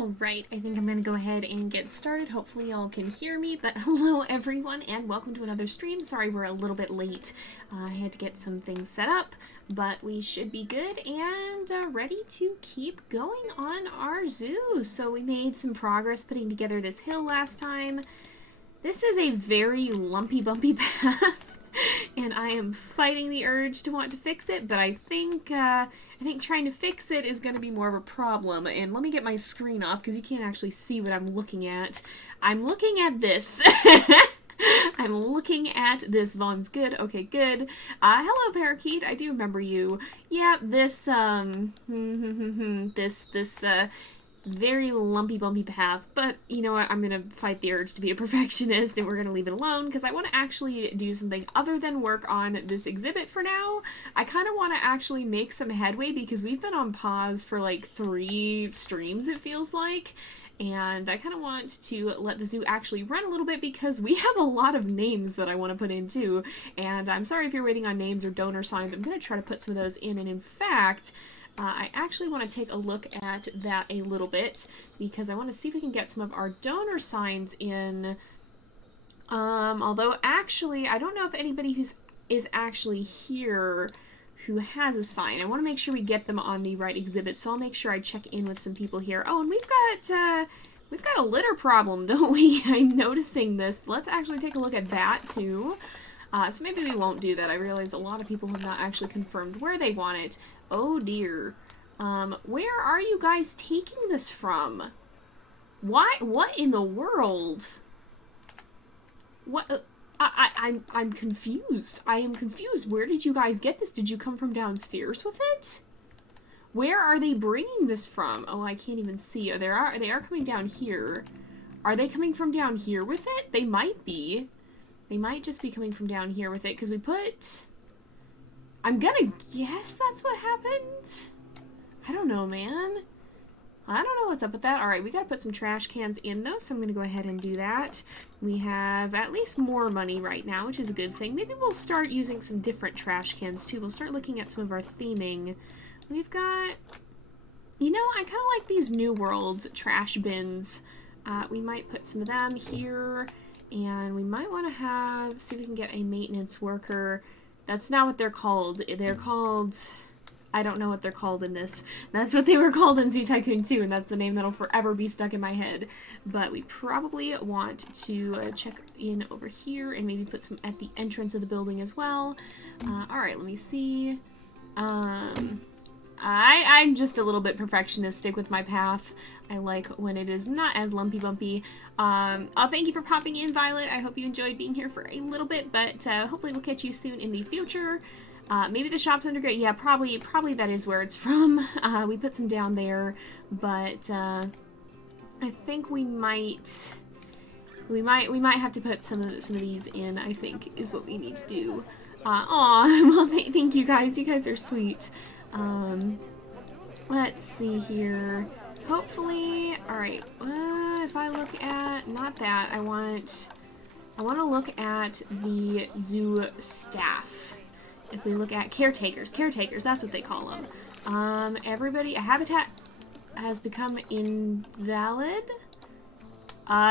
Alright, I think I'm going to go ahead and get started. Hopefully y'all can hear me, but hello everyone and welcome to another stream. Sorry we're a little bit late. I had to get some things set up, but we should be good and ready to keep going on our zoo. So we made some progress putting together this hill last time. This is a very lumpy bumpy path. And I am fighting the urge to want to fix it, but I think trying to fix it is going to be more of a problem. And let me get my screen off because you can't actually see what I'm looking at. I'm looking at this. I'm looking at this. Volume's good. Okay, good. Hello, Parakeet. I do remember you. Yeah, this very lumpy bumpy path, but you know what, I'm gonna fight the urge to be a perfectionist and we're gonna leave it alone because I want to actually do something other than work on this exhibit for now. I kind of want to actually make some headway because we've been on pause for like 3 streams, it feels like, and I kind of want to let the zoo actually run a little bit because we have a lot of names that I want to put in too, and I'm sorry if you're waiting on names or donor signs. I'm gonna try to put some of those in, and in fact I actually want to take a look at that a little bit because I want to see if we can get some of our donor signs in. Although actually, I don't know if anybody is actually here who has a sign. I want to make sure we get them on the right exhibit, so I'll make sure I check in with some people here. Oh, and we've got a litter problem, don't we? I'm noticing this. Let's actually take a look at that too. So maybe we won't do that. I realize a lot of people have not actually confirmed where they want it. Oh dear. Where are you guys taking this from? Why? What in the world? What? I'm confused. I am confused. Where did you guys get this? Did you come from downstairs with it? Where are they bringing this from? Oh, I can't even see. Oh, they are coming down here. Are they coming from down here with it? They might be. They might just be coming from down here with it because we put... I'm gonna guess that's what happened. I don't know, man. I don't know what's up with that. Alright, we gotta put some trash cans in though, so I'm gonna go ahead and do that. We have at least more money right now, which is a good thing. Maybe we'll start using some different trash cans too. We'll start looking at some of our theming. We've got... You know, I kind of like these New World trash bins. We might put some of them here, and we might want to have... See if we can get a maintenance worker. That's not what they're called. They're called... I don't know what they're called in this. That's what they were called in Zoo Tycoon 2, and that's the name that'll forever be stuck in my head. But we probably want to check in over here and maybe put some at the entrance of the building as well. Alright, let me see. I'm just a little bit perfectionistic with my path. I like when it is not as lumpy bumpy. Thank you for popping in, Violet. I hope you enjoyed being here for a little bit, but hopefully we'll catch you soon in the future. Maybe the shop's underground. Yeah, probably that is where it's from. We put some down there, but I think we might have to put some of these in, I think, is what we need to do. Aw, well, thank you guys. You guys are sweet. Let's see here. Hopefully, alright, if I look at, not that, I want to look at the zoo staff. If we look at caretakers, that's what they call them. Everybody, a habitat has become invalid.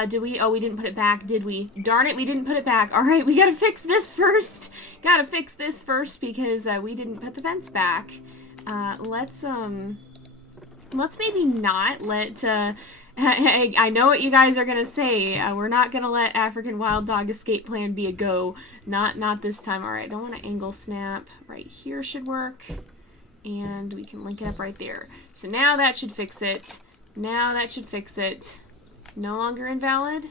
Did we? Oh, we didn't put it back, did we? Darn it, we didn't put it back. Alright, we gotta fix this first. Gotta fix this first because we didn't put the fence back. Let's maybe not let, I know what you guys are gonna say. We're not gonna let African Wild Dog Escape Plan be a go. Not this time. Alright, I don't want to angle snap. Right here should work. And we can link it up right there. So now that should fix it. Now that should fix it. No longer invalid?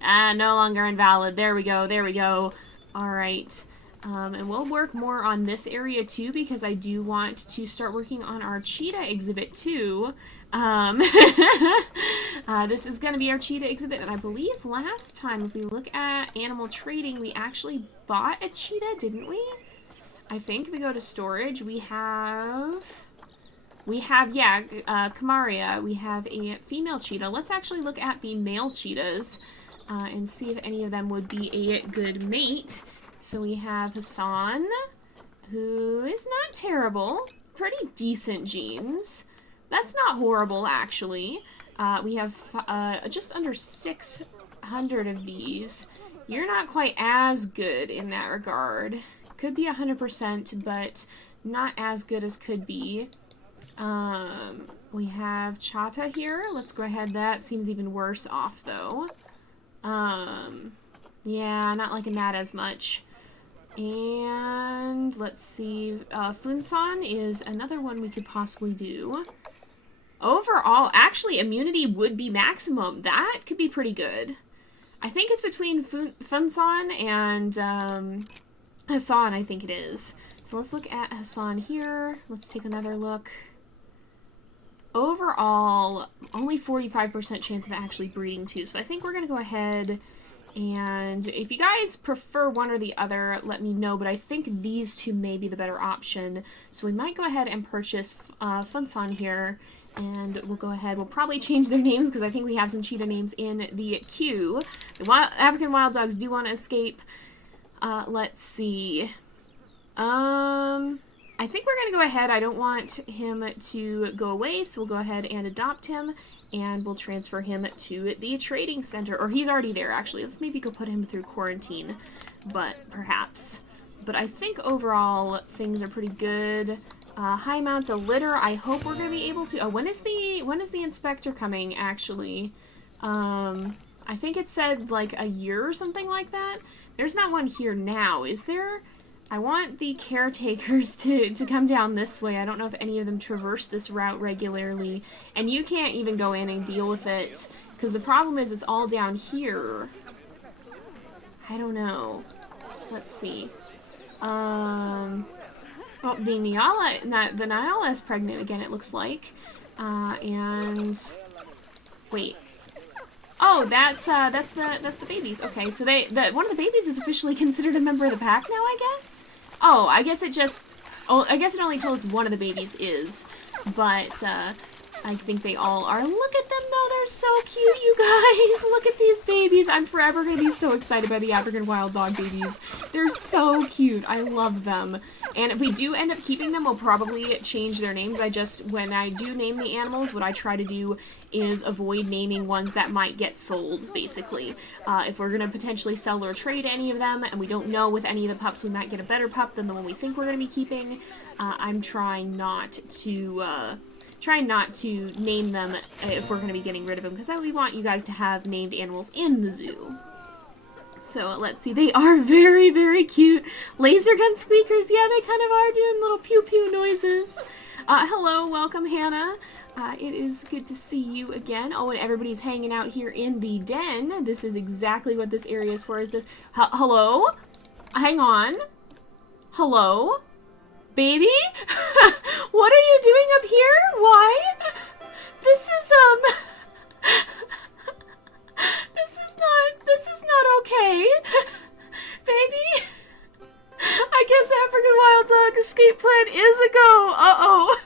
No longer invalid. There we go, there we go. Alright. And we'll work more on this area too because I do want to start working on our cheetah exhibit too. This is going to be our cheetah exhibit, and I believe last time, if we look at animal trading, we actually bought a cheetah, didn't we? I think if we go to storage, we have, yeah, Camaria. We have a female cheetah. Let's actually look at the male cheetahs and see if any of them would be a good mate. So we have Hassan, who is not terrible. Pretty decent genes. That's not horrible, actually. We have just under 600 of these. You're not quite as good in that regard. Could be 100%, but not as good as could be. We have Cheetah here. Let's go ahead. That seems even worse off, though. Yeah, not liking that as much. And let's see. Funsan is another one we could possibly do. Overall, actually, immunity would be maximum. That could be pretty good. I think it's between Funsan and Hassan, I think it is. So let's look at Hassan here. Let's take another look. Overall, only 45% chance of actually breeding too. So I think we're going to go ahead and if you guys prefer one or the other, let me know. But I think these two may be the better option. So we might go ahead and purchase Funsan here. And we'll go ahead. We'll probably change their names because I think we have some cheetah names in the queue. The African wild dogs do want to escape. Let's see. I think we're going to go ahead. I don't want him to go away, so we'll go ahead and adopt him, and we'll transfer him to the trading center. Or he's already there, actually. Let's maybe go put him through quarantine, but perhaps. But I think overall, things are pretty good. High amounts of litter. I hope we're going to be able to... Oh, when is the inspector coming, actually? I think it said, like, a year or something like that. There's not one here now, is there? I want the caretakers to come down this way. I don't know if any of them traverse this route regularly. And you can't even go in and deal with it. Because the problem is it's all down here. I don't know. Let's see. Well, the Nyala is pregnant again, it looks like. And... Wait. Oh, that's the babies. Okay, so one of the babies is officially considered a member of the pack now, I guess? Oh, I guess it only tells us one of the babies is, but I think they all are. Look at them though, they're so cute, you guys. Look at these babies. I'm forever gonna be so excited by the African wild dog babies. They're so cute. I love them. And if we do end up keeping them, we'll probably change their names. When I do name the animals, what I try to do is avoid naming ones that might get sold, basically. If we're going to potentially sell or trade any of them, and we don't know with any of the pups we might get a better pup than the one we think we're going to be keeping, I'm trying not to name them if we're going to be getting rid of them, because we want you guys to have named animals in the zoo. So let's see, they are very, very cute. Laser gun squeakers, yeah, they kind of are doing little pew-pew noises. Hello, welcome, Hannah. It is good to see you again. Oh, and everybody's hanging out here in the den. This is exactly what this area is for. Is this... Hello? Hang on. Hello? Baby? What are you doing up here? Why? This is not okay. Baby? I guess African wild dog escape plan is a go. Uh-oh.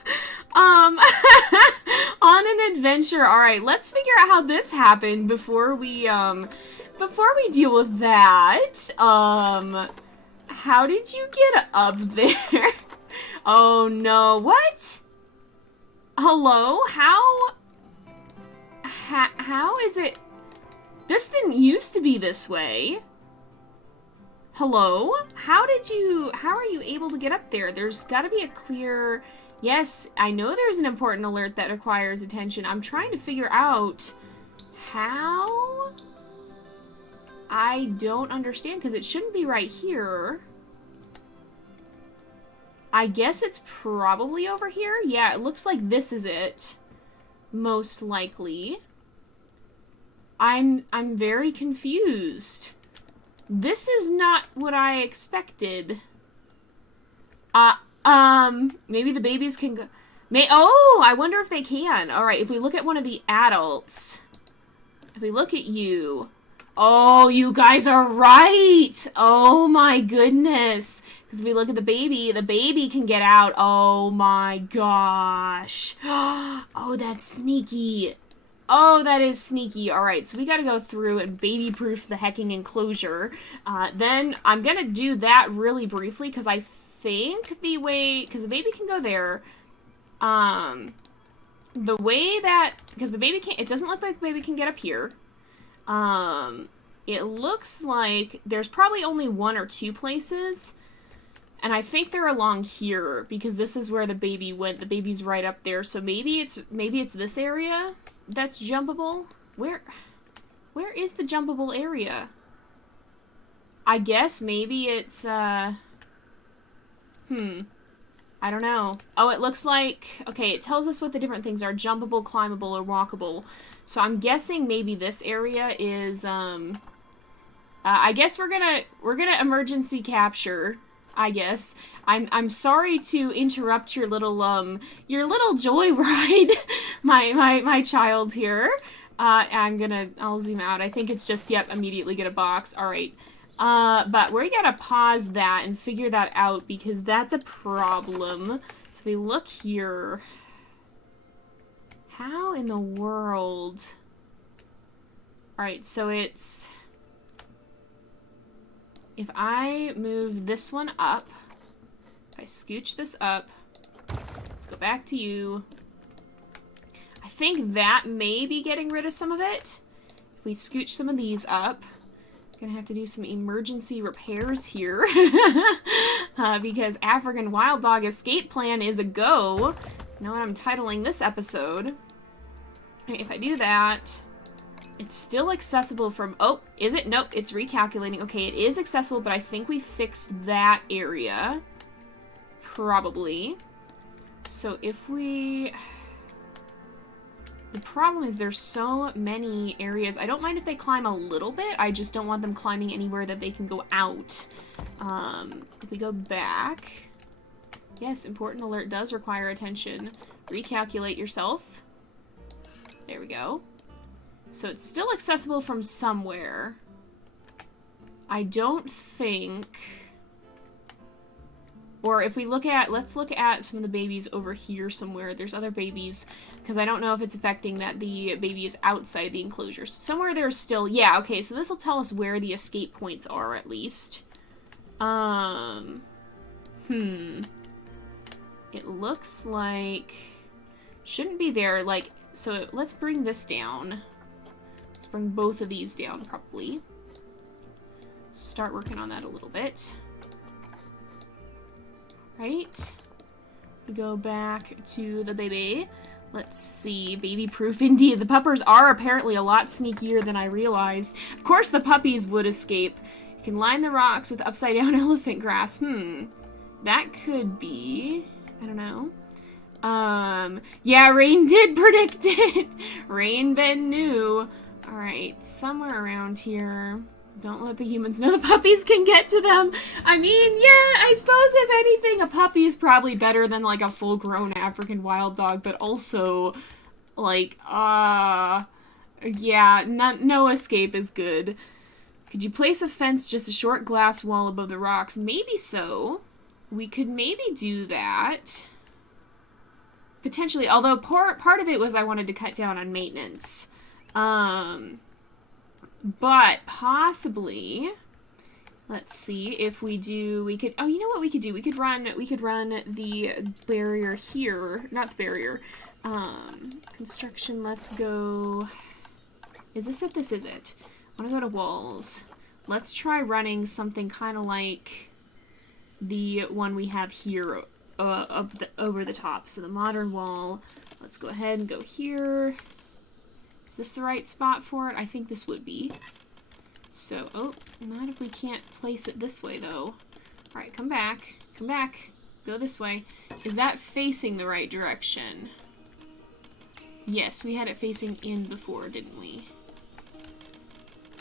On an adventure. Alright, let's figure out how this happened before we deal with that. How did you get up there? Oh no, what? Hello? How is it? This didn't used to be this way. Hello? How are you able to get up there? There's gotta be a clear... Yes, I know there's an important alert that requires attention. I'm trying to figure out how? I don't understand, because it shouldn't be right here. I guess it's probably over here. Yeah, it looks like this is it. Most likely. I'm very confused. This is not what I expected. Maybe the babies can go... Oh, I wonder if they can. Alright, if we look at one of the adults. If we look at you... Oh, you guys are right! Oh my goodness. Because if we look at the baby can get out. Oh my gosh. Oh, that's sneaky. Oh, that is sneaky. Alright, so we gotta go through and baby-proof the hecking enclosure. Then I'm gonna do that really briefly, because I think the way... Because the baby can go there. the way that, because the baby can't, it doesn't look like the baby can get up here. It looks like there's probably only 1 or 2 places. And I think they're along here because this is where the baby went. The baby's right up there. So maybe it's this area that's jumpable. Where is the jumpable area? I guess maybe it's I don't know. Oh, it looks like, okay, it tells us what the different things are: jumpable, climbable, or walkable. So I'm guessing maybe this area is I guess we're gonna emergency capture. I guess. I'm sorry to interrupt your little joy ride, my child here. I'll zoom out. I think it's just, yep, immediately get a box. Alright. But we're gonna pause that and figure that out because that's a problem. So if we look here, how in the world? Alright, so it's, if I move this one up, if I scooch this up, let's go back to you. I think that may be getting rid of some of it. If we scooch some of these up, gonna have to do some emergency repairs here because African Wild Dog Escape Plan is a go. You know what I'm titling this episode? If I do that, it's still accessible from, oh, is it? Nope, it's recalculating. Okay, it is accessible, but I think we fixed that area. Probably. So if we, the problem is there's so many areas. I don't mind if they climb a little bit. I just don't want them climbing anywhere that they can go out. If we go back, yes, important alert does require attention. Recalculate yourself. There we go. So it's still accessible from somewhere. I don't think, or if we look at, let's look at some of the babies over here somewhere. There's other babies, because I don't know if it's affecting that the baby is outside the enclosure. So somewhere there's still, yeah, okay, so this will tell us where the escape points are at least. It looks like, shouldn't be there, like, so let's bring this down. Let's bring both of these down, probably. Start working on that a little bit. Right. We go back to the baby. Let's see. Baby-proof indeed. The puppers are apparently a lot sneakier than I realized. Of course the puppies would escape. You can line the rocks with upside-down elephant grass. That could be, I don't know. Yeah, Rain did predict it. Rain Ben knew. Alright, somewhere around here. Don't let the humans know the puppies can get to them. I mean, yeah, I suppose if anything, a puppy is probably better than, like, a full-grown African wild dog, but also, like, yeah, no escape is good. Could you place a fence, just a short glass wall above the rocks? Maybe so. We could maybe do that. Potentially, although part of it was I wanted to cut down on maintenance. But possibly, let's see if we do, we could, oh, you know what we could do? We could run the barrier here, not the barrier, construction, let's go, is this it? This is it. I want to go to walls. Let's try running something kind of like the one we have here over the top. So the modern wall, let's go ahead and go here. Is this the right spot for it? I think this would be. So, oh, not if we can't place it this way, though. Alright, come back. Come back. Go this way. Is that facing the right direction? Yes, we had it facing in before, didn't we?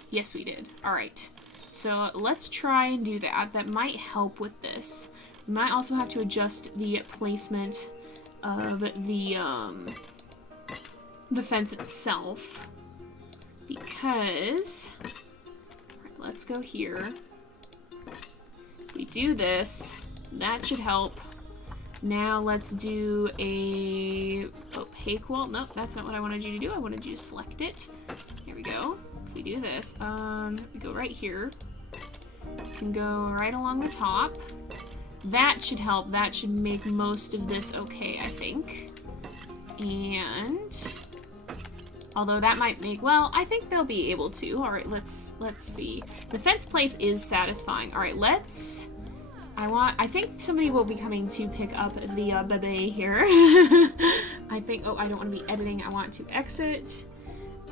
Yes, we did. Alright. So, let's try and do that. That might help with this. We might also have to adjust the placement of the fence itself, because, right, let's go here. If we do this, that should help. Now let's do a opaque wall. Nope, that's not what I wanted you to do. I wanted you to select it. Here we go. If we do this, we go right here. We can go right along the top. That should help. That should make most of this okay, I think. And although that might make, well, I think they'll be able to. All right, let's see. The fence place is satisfying. All right, I think somebody will be coming to pick up the baby here. I think, oh, I don't want to be editing. I want to exit.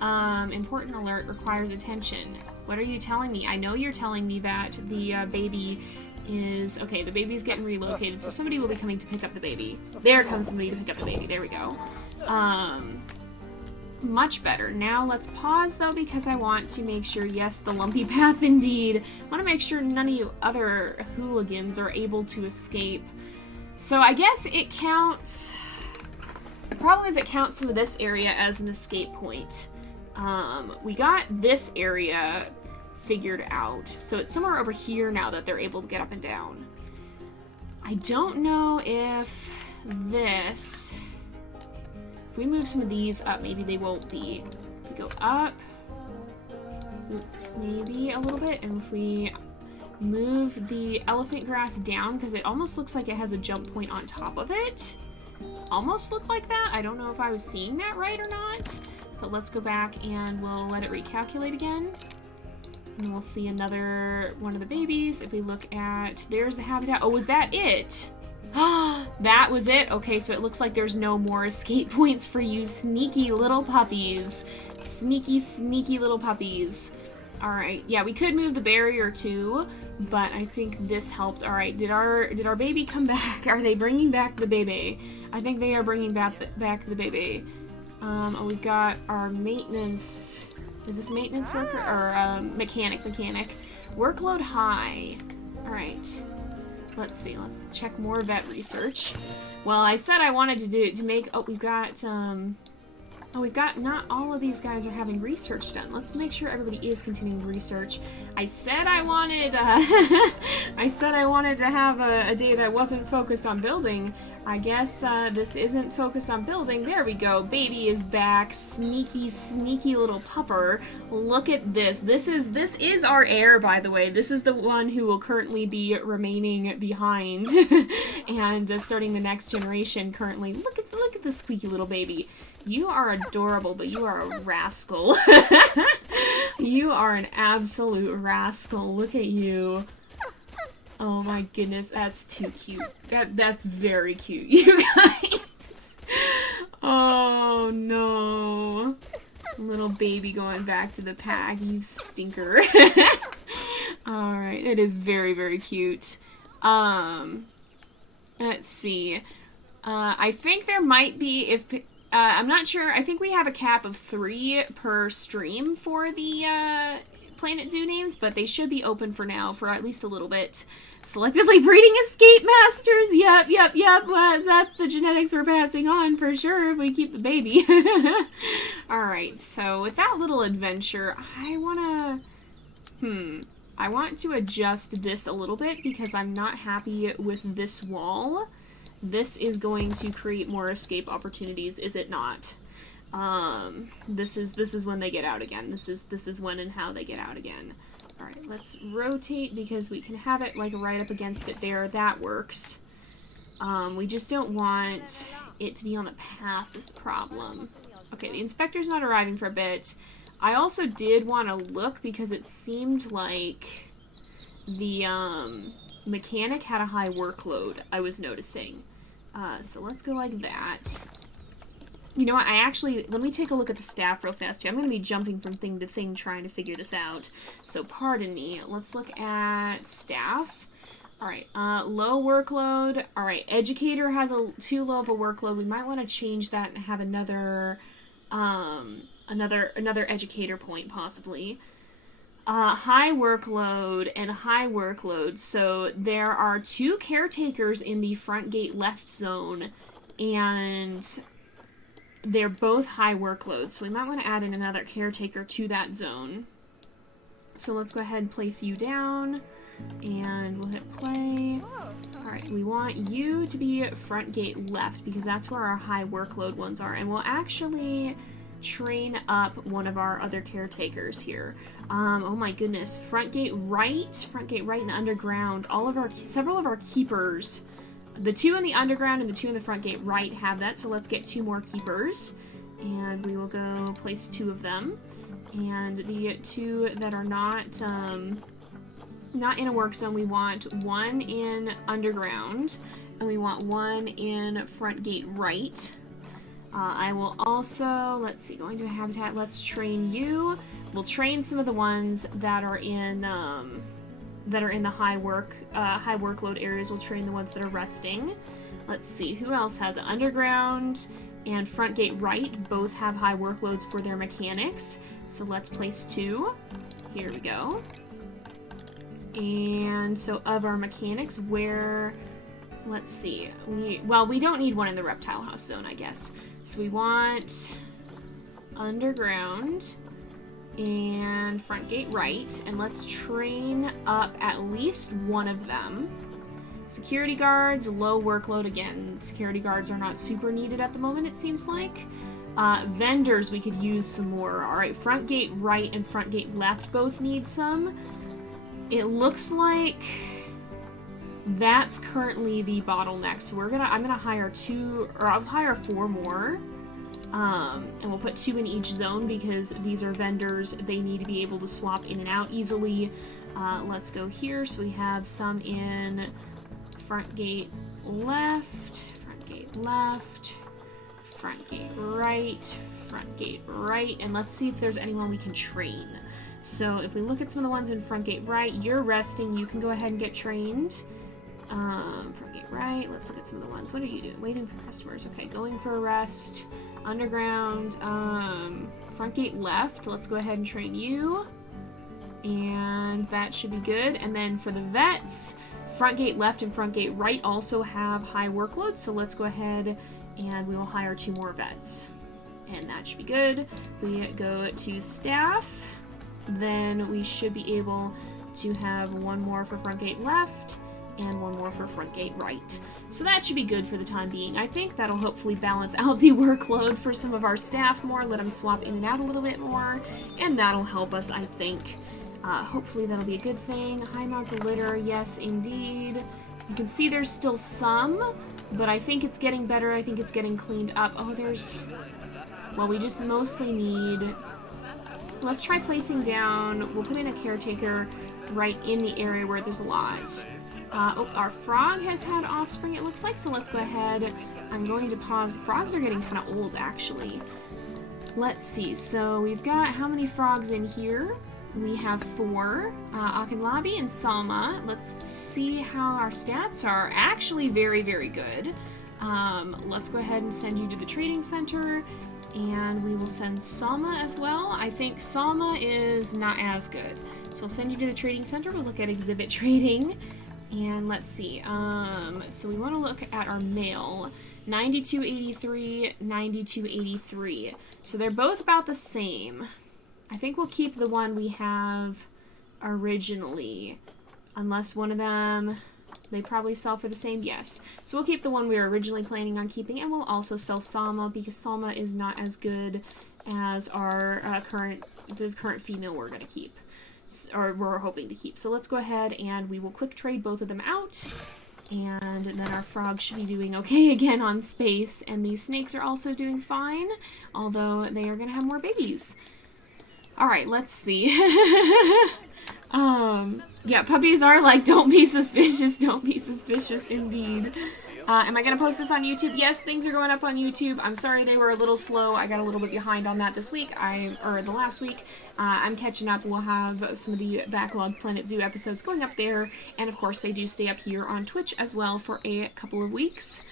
Important alert requires attention. What are you telling me? I know you're telling me that the baby is, okay, the baby's getting relocated, so somebody will be coming to pick up the baby. There comes somebody to pick up the baby. There we go. Much better. Now let's pause though, because I want to make sure, yes, the lumpy path indeed. I want to make sure none of you other hooligans are able to escape. So I guess it counts, the problem is it counts some of this area as an escape point. We got this area figured out, so it's somewhere over here now that they're able to get up and down. I don't know if this, if we move some of these up, maybe they won't be. If we go up, maybe a little bit, and if we move the elephant grass down, because it almost looks like it has a jump point on top of it. Almost looked like that. I don't know if I was seeing that right or not, but let's go back and we'll let it recalculate again. And we'll see another one of the babies. If we look at, there's the habitat. Oh, was that it? That was it? Okay, so it looks like there's no more escape points for you sneaky little puppies. Sneaky, sneaky little puppies. Alright, yeah, we could move the barrier too, but I think this helped. Alright, did our baby come back? Are they bringing back the baby? I think they are bringing back the baby. Oh, we've got our maintenance. Is this maintenance worker? Or mechanic. Workload high. Alright. Let's see. Let's check more vet research. Well, I said I wanted to make... Oh, we've got... not all of these guys are having research done. Let's make sure everybody is continuing research. I said I wanted... I said I wanted to have a day that wasn't focused on building. I guess this isn't focused on building. There we go. Baby is back. Sneaky, sneaky little pupper. Look at this. This is our heir, by the way. This is the one who will currently be remaining behind and starting the next generation currently. Look at the squeaky little baby. You are adorable, but you are a rascal. You are an absolute rascal. Look at you. Oh my goodness, that's too cute. That's very cute, you guys. Oh no. Little baby going back to the pack, you stinker. Alright, it is very, very cute. Let's see. I think there might be, if... I'm not sure, I think we have a cap of 3 per stream for the Planet Zoo names, but they should be open for now for at least a little bit. Selectively breeding escape masters. Yep. Well, that's the genetics we're passing on for sure if we keep the baby. Alright, so with that little adventure, I want to adjust this a little bit because I'm not happy with this wall. This is going to create more escape opportunities, is it not? This is when they get out again. This is when and how they get out again. Alright, let's rotate because we can have it like right up against it there. That works. We just don't want it to be on the path is the problem. Okay, the inspector's not arriving for a bit. I also did want to look because it seemed like the mechanic had a high workload, I was noticing. So let's go like that. You know what, let me take a look at the staff real fast here. I'm going to be jumping from thing to thing trying to figure this out. So pardon me. Let's look at staff. Alright, low workload. Alright, educator has too low of a workload. We might want to change that and have another educator point possibly. High workload and high workload. So there are 2 caretakers in the front gate left zone, and they're both high workload. So we might want to add in another caretaker to that zone. So let's go ahead and place you down, and we'll hit play. Alright, we want you to be front gate left because that's where our high workload ones are, and we'll actually train up one of our other caretakers here. Oh my goodness, front gate right and underground. Several of our keepers the 2 in the underground and the 2 in the front gate right have that, so let's get 2 more keepers. And we will go place 2 of them. And the 2 that are not in a work zone, we want 1 in underground, and we want 1 in front gate right. I will also, let's see, going to a habitat, let's train you. We'll train some of the ones that are in the high workload areas. We'll train the ones that are resting. Let's see, who else has it? Underground and front gate right both have high workloads for their mechanics. So let's place 2. Here we go. And so of our mechanics, where, let's see, we don't need 1 in the reptile house zone, I guess. So we want underground and front gate right, and let's train up at least 1 of them. Security guards, low workload again. Security guards are not super needed at the moment, it seems like. Vendors, we could use some more. Alright, front gate right and front gate left both need some. It looks like that's currently the bottleneck, so I'm gonna hire 2, or I'll hire 4 more. And we'll put 2 in each zone because these are vendors. They need to be able to swap in and out easily. Let's go here. So we have some in front gate left, front gate right, and let's see if there's anyone we can train. So if we look at some of the ones in front gate right, you're resting, you can go ahead and get trained. Front gate right, let's look at some of the ones. What are you doing? Waiting for customers. Okay, going for a rest. Underground, front gate left, let's go ahead and train you. And that should be good. And then for the vets, front gate left and front gate right also have high workload, so let's go ahead and we will hire 2 more vets. And that should be good. We go to staff, then we should be able to have 1 more for front gate left and 1 more for front gate right. So that should be good for the time being. I think that'll hopefully balance out the workload for some of our staff more, let them swap in and out a little bit more, and that'll help us, I think. Hopefully that'll be a good thing. High amounts of litter, yes indeed. You can see there's still some, but I think it's getting better. I think it's getting cleaned up. Oh, well, we just mostly need... Let's try placing down, we'll put in a caretaker right in the area where there's a lot. Our frog has had offspring, it looks like, so let's go ahead. I'm going to pause. The frogs are getting kind of old, actually. Let's see, so we've got how many frogs in here? We have 4, Akinlabi and Salma. Let's see how our stats are. Actually very, very good. Let's go ahead and send you to the trading center, and we will send Salma as well. I think Salma is not as good. So I'll send you to the trading center. We'll look at exhibit trading. And let's see, so we want to look at our male, 9283, 9283. So they're both about the same. I think we'll keep the one we have originally, unless one of them, they probably sell for the same, yes. So we'll keep the one we were originally planning on keeping, and we'll also sell Salma, because Salma is not as good as our current female we're going to keep. Or we're hoping to keep. So let's go ahead and we will quick trade both of them out. And then our frog should be doing okay again on space. And these snakes are also doing fine, although they are going to have more babies. Alright, let's see. Yeah, puppies are like, don't be suspicious indeed. Am I going to post this on YouTube? Yes, things are going up on YouTube. I'm sorry they were a little slow. I got a little bit behind on that this week, or the last week. I'm catching up. We'll have some of the backlog Planet Zoo episodes going up there, and of course they do stay up here on Twitch as well for a couple of weeks.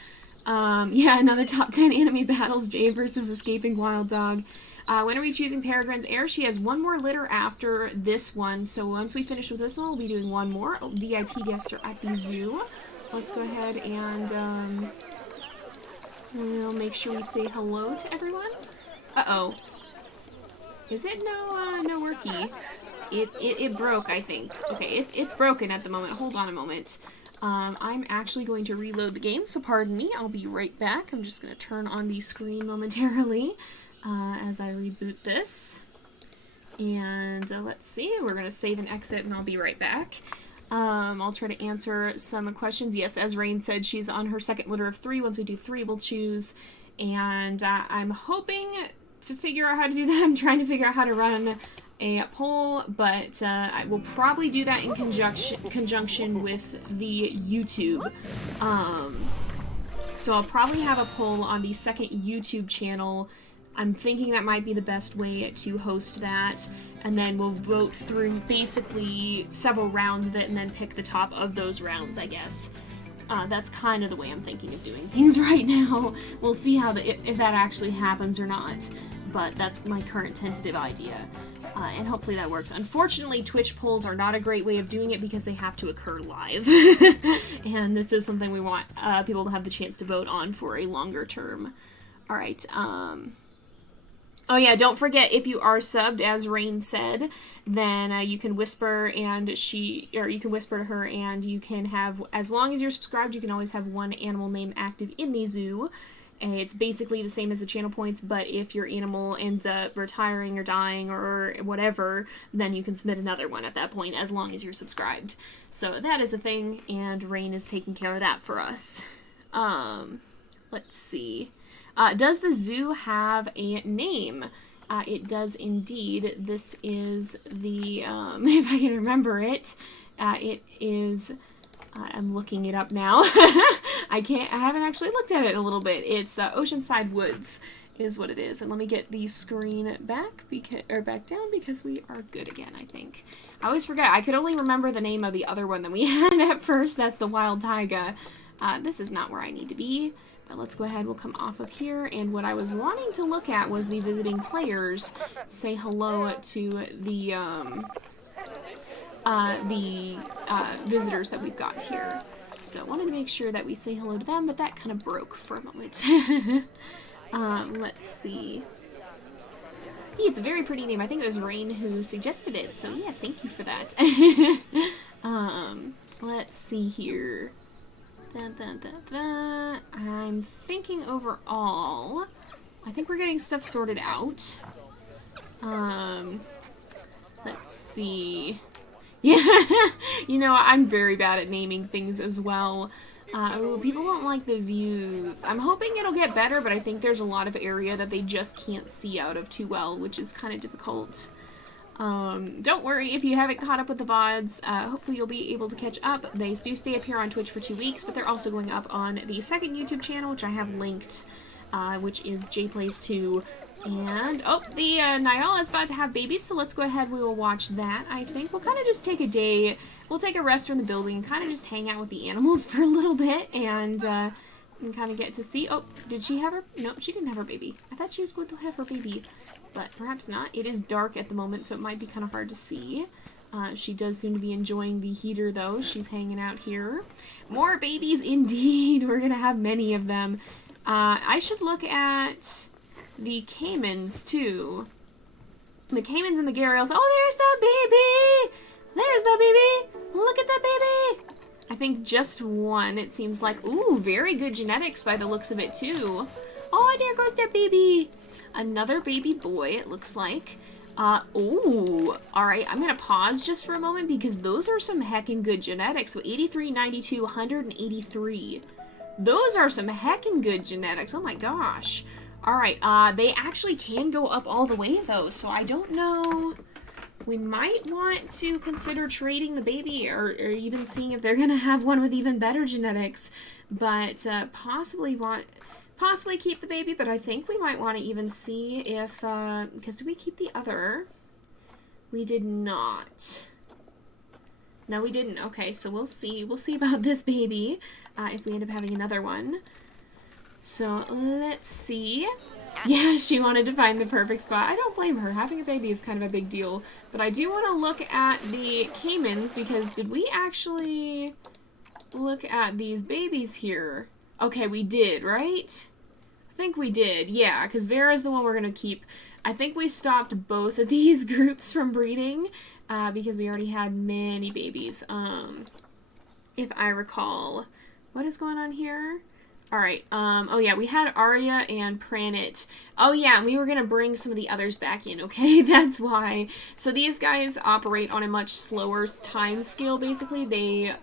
Yeah, another top 10 enemy battles, Jay versus Escaping Wild Dog. When are we choosing Peregrine's heir? She has 1 more litter after this one, so once we finish with this one, we'll be doing 1 more. VIP guests are at the zoo. Let's go ahead and we'll make sure we say hello to everyone. Uh-oh. Is it no worky? It broke, I think. Okay, it's broken at the moment. Hold on a moment. I'm actually going to reload the game, so pardon me. I'll be right back. I'm just going to turn on the screen momentarily as I reboot this. And let's see. We're going to save and exit, and I'll be right back. I'll try to answer some questions. Yes, as Rain said, she's on her second litter of 3. Once we do 3, we'll choose. And I'm hoping to figure out how to do that. I'm trying to figure out how to run a poll, but I will probably do that in conjunction with the YouTube. So I'll probably have a poll on the second YouTube channel. I'm thinking that might be the best way to host that, and then we'll vote through basically several rounds of it and then pick the top of those rounds, I guess. That's kind of the way I'm thinking of doing things right now. We'll see how if that actually happens or not, but that's my current tentative idea. And hopefully that works. Unfortunately, Twitch polls are not a great way of doing it because they have to occur live. And this is something we want people to have the chance to vote on for a longer term. Alright, oh yeah, don't forget, if you are subbed, as Rain said, then you can whisper you can whisper to her, and you can have, as long as you're subscribed, you can always have one animal name active in the zoo. And it's basically the same as the channel points, but if your animal ends up retiring or dying or whatever, then you can submit another one at that point, as long as you're subscribed. So that is a thing, and Rain is taking care of that for us. Let's see. Does the zoo have a name? It does indeed. This is the, if I can remember it, it is, I'm looking it up now. I haven't actually looked at it in a little bit. It's Oceanside Woods is what it is. And let me get the screen back down because we are good again, I think. I always forget. I could only remember the name of the other one that we had at first. That's the Wild Taiga. This is not where I need to be. But let's go ahead, we'll come off of here, and what I was wanting to look at was the visiting players say hello to the visitors that we've got here. So I wanted to make sure that we say hello to them, but that kind of broke for a moment. Let's see. Yeah, it's a very pretty name. I think it was Rain who suggested it, so yeah, thank you for that. Let's see here. I'm thinking overall, I think we're getting stuff sorted out. Let's see. Yeah, you know, I'm very bad at naming things as well. Ooh, people don't like the views. I'm hoping it'll get better, but I think there's a lot of area that they just can't see out of too well, which is kind of difficult. Don't worry if you haven't caught up with the VODs. Hopefully you'll be able to catch up. They do stay up here on Twitch for 2 weeks, but they're also going up on the second YouTube channel, which I have linked, which is JayPlays 2. And, oh, the Nyala is about to have babies, so let's go ahead. We will watch that, I think. We'll kind of just take a day. We'll take a rest from the building and kind of just hang out with the animals for a little bit and kind of get to see. Oh, did she have her? No, she didn't have her baby. I thought she was going to have her baby. But perhaps not. It is dark at the moment, so it might be kind of hard to see. She does seem to be enjoying the heater, though. She's hanging out here. More babies, indeed. We're going to have many of them. I should look at the caimans, too. The caimans and the gharials. Oh, there's the baby! There's the baby! Look at the baby! I think just one, it seems like. Ooh, very good genetics by the looks of it, too. Oh, there goes that baby! Another baby boy, it looks like. Ooh. Alright, I'm gonna pause just for a moment because those are some heckin' good genetics. So 83, 92, 183. Those are some heckin' good genetics. Oh my gosh. Alright, they actually can go up all the way though, so I don't know. We might want to consider trading the baby or even seeing if they're gonna have one with even better genetics. But possibly keep the baby, but I think we might want to even see if, because did we keep the other? We did not. No, we didn't. Okay, so we'll see. We'll see about this baby, if we end up having another one. So, let's see. Yeah, she wanted to find the perfect spot. I don't blame her. Having a baby is kind of a big deal. But I do want to look at the caimans, because did we actually look at these babies here? Okay, we did, right? I think we did, yeah, because Vera's the one we're going to keep. I think we stopped both of these groups from breeding because we already had many babies, if I recall. What is going on here? Alright, oh yeah, we had Arya and Pranit. Oh yeah, and we were gonna bring some of the others back in, okay? That's why. So these guys operate on a much slower time scale, basically. They're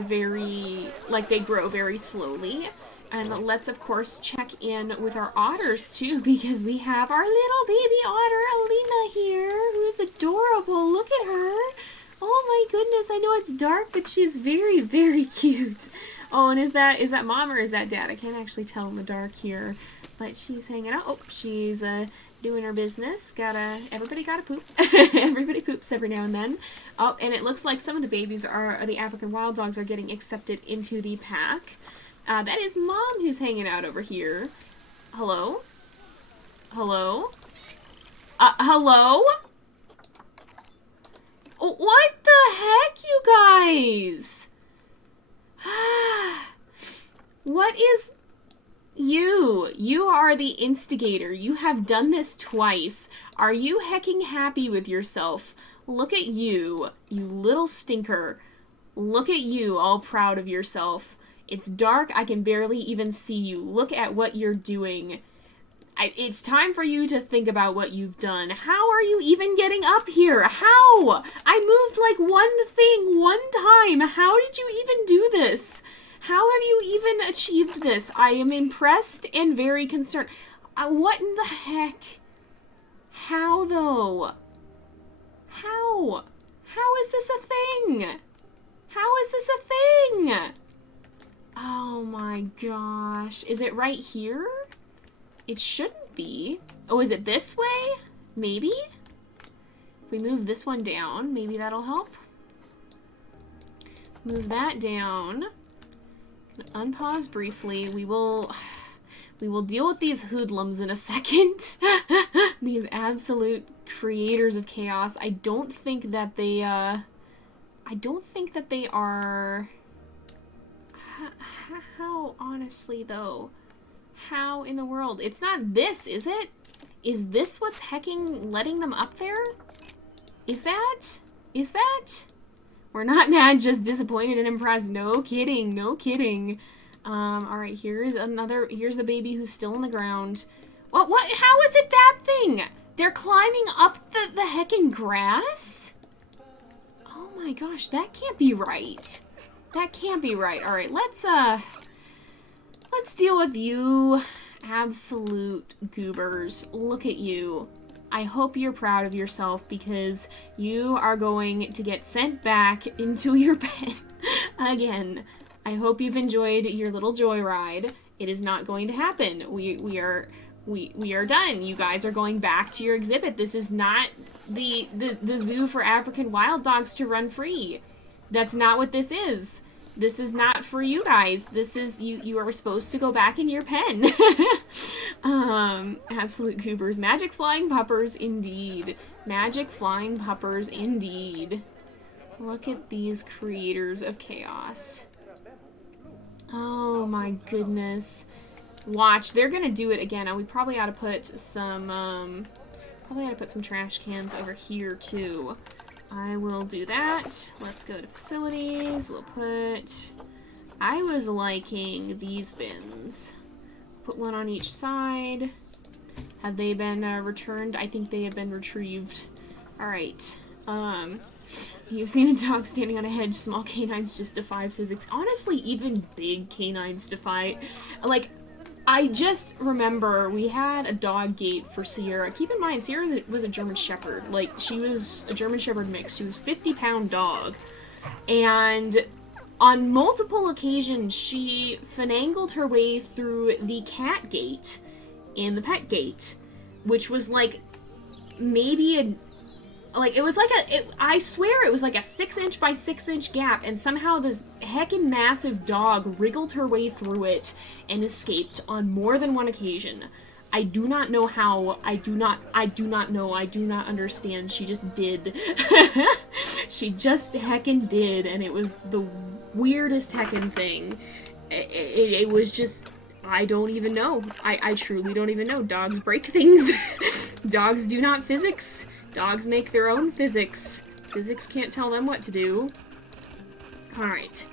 very, like, they grow very slowly. And let's, of course, check in with our otters, too, because we have our little baby otter, Alina, here, who's adorable. Look at her. Oh my goodness, I know it's dark, but she's very, very cute. Oh, and is that mom or is that dad? I can't actually tell in the dark here. But she's hanging out. Oh, she's doing her business. Everybody gotta poop. Everybody poops every now and then. Oh, and it looks like some of the babies the African wild dogs are getting accepted into the pack. That is Mom who's hanging out over here. Hello? Hello? Hello? What the heck, you guys? What is... You are the instigator. You have done this twice. Are you hecking happy with yourself? Look at you, you little stinker. Look at you, all proud of yourself. It's dark, I can barely even see you. Look at what you're doing. It's time for you to think about what you've done. How are you even getting up here? How? I moved like one thing one time. How did you even do this? How have you even achieved this? I am impressed and very concerned. What in the heck? How though? How? How is this a thing? How is this a thing? Oh my gosh. Is it right here? It shouldn't be. Oh, is it this way? Maybe? If we move this one down, maybe that'll help. Move that down. Unpause briefly. We will deal with these hoodlums in a second. These absolute creators of chaos. I don't think that they are... How, honestly, though? How in the world? It's not this, is it? Is this what's hecking letting them up there? Is that? Is that? We're not mad, just disappointed and impressed. No kidding, no kidding. Alright, here's the baby who's still on the ground. What, how is it that thing? They're climbing up the hecking grass? Oh my gosh, that can't be right. That can't be right. Alright, let's deal with you absolute goobers. Look at you. I hope you're proud of yourself because you are going to get sent back into your pen again. I hope you've enjoyed your little joyride. It is not going to happen. We are done. You guys are going back to your exhibit. This is not the zoo for African wild dogs to run free. That's not what this is. This is not for you guys. This is, you are supposed to go back in your pen. Absolute goobers. Magic flying puppers, indeed. Magic flying puppers, indeed. Look at these creators of chaos. Oh my goodness. Watch, they're gonna do it again. We probably ought to put some, trash cans over here too. I will do that. Let's go to facilities. We'll put... I was liking these bins. Put one on each side. Have they been returned? I think they have been retrieved. Alright. You've seen a dog standing on a hedge. Small canines just defy physics. Honestly, even big canines defy... Like, I just remember we had a dog gate for Sierra. Keep in mind, Sierra was a German Shepherd. Like, she was a German Shepherd mix. She was a 50-pound dog. And on multiple occasions, she finagled her way through the cat gate in the pet gate, which was like maybe I swear it was like a 6-inch by 6-inch gap, and somehow this heckin' massive dog wriggled her way through it and escaped on more than one occasion. I do not know how. I do not know. I do not understand. She just did. She just heckin' did, and it was the weirdest heckin' thing. It was just... I don't even know. I truly don't even know. Dogs break things. Dogs do not physics. Dogs make their own physics. Physics can't tell them what to do. Alright.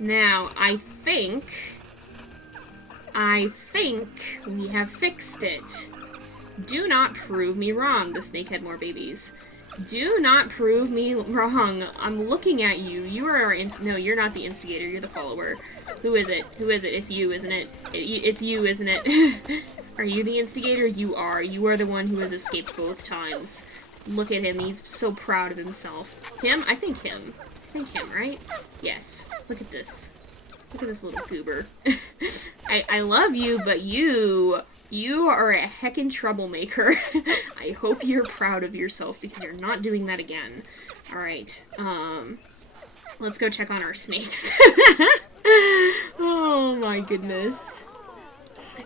Now, I think I think we have fixed it. Do not prove me wrong. The snake had more babies. Do not prove me wrong. I'm looking at you. You are our no, you're not the instigator. You're the follower. Who is it? Who is it? It's you, isn't it? It's you, isn't it? Are you the instigator? You are. You are the one who has escaped both times. Look at him. He's so proud of himself. Him? I think him. I think him, right? Yes. Look at this. Look at this little goober. I love you, but you are a heckin' troublemaker. I hope you're proud of yourself because you're not doing that again. Alright, let's go check on our snakes. Oh my goodness.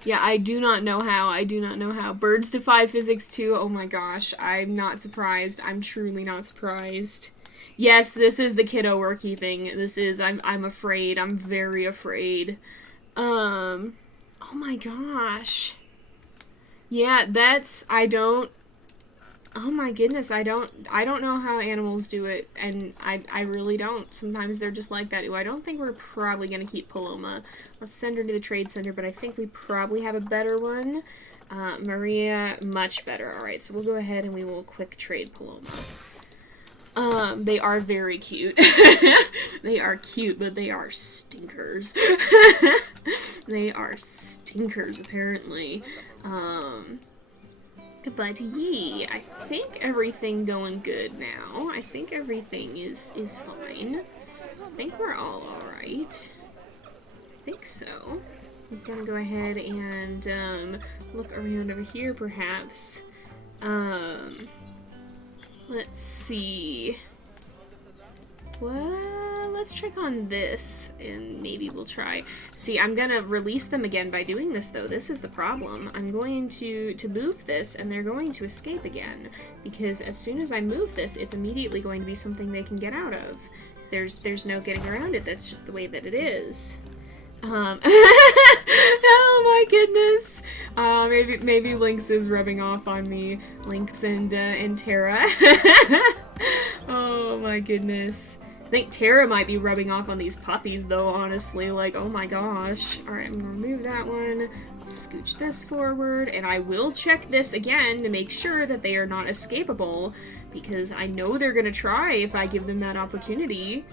Yeah, I do not know how. I do not know how. Birds defy physics too. Oh my gosh. I'm not surprised. I'm truly not surprised. Yes, this is the kiddo we're keeping. This is, I'm afraid. I'm very afraid. Oh my gosh. Yeah, that's, oh my goodness, I don't know how animals do it, and I really don't. Sometimes they're just like that. Ooh, I don't think we're probably gonna keep Paloma. Let's send her to the trade center, but I think we probably have a better one. Maria, much better. Alright, so we'll go ahead and we will quick trade Paloma. They are very cute. They are cute, but they are stinkers. They are stinkers, apparently. But yee, I think everything going good now. I think everything is fine. I think we're all alright. I think so. I'm gonna go ahead and, look around over here, perhaps. Let's see. Well, let's check on this, and maybe we'll try. See, I'm gonna release them again by doing this, though. This is the problem. I'm going to move this, and they're going to escape again. Because as soon as I move this, it's immediately going to be something they can get out of. There's no getting around it. That's just the way that it is. Oh my goodness. Maybe Lynx is rubbing off on me. Lynx and Tara. Oh my goodness. I think Tara might be rubbing off on these puppies though, honestly. Like, oh my gosh. Alright, I'm gonna remove that one. Let's scooch this forward. And I will check this again to make sure that they are not escapable. Because I know they're gonna try if I give them that opportunity.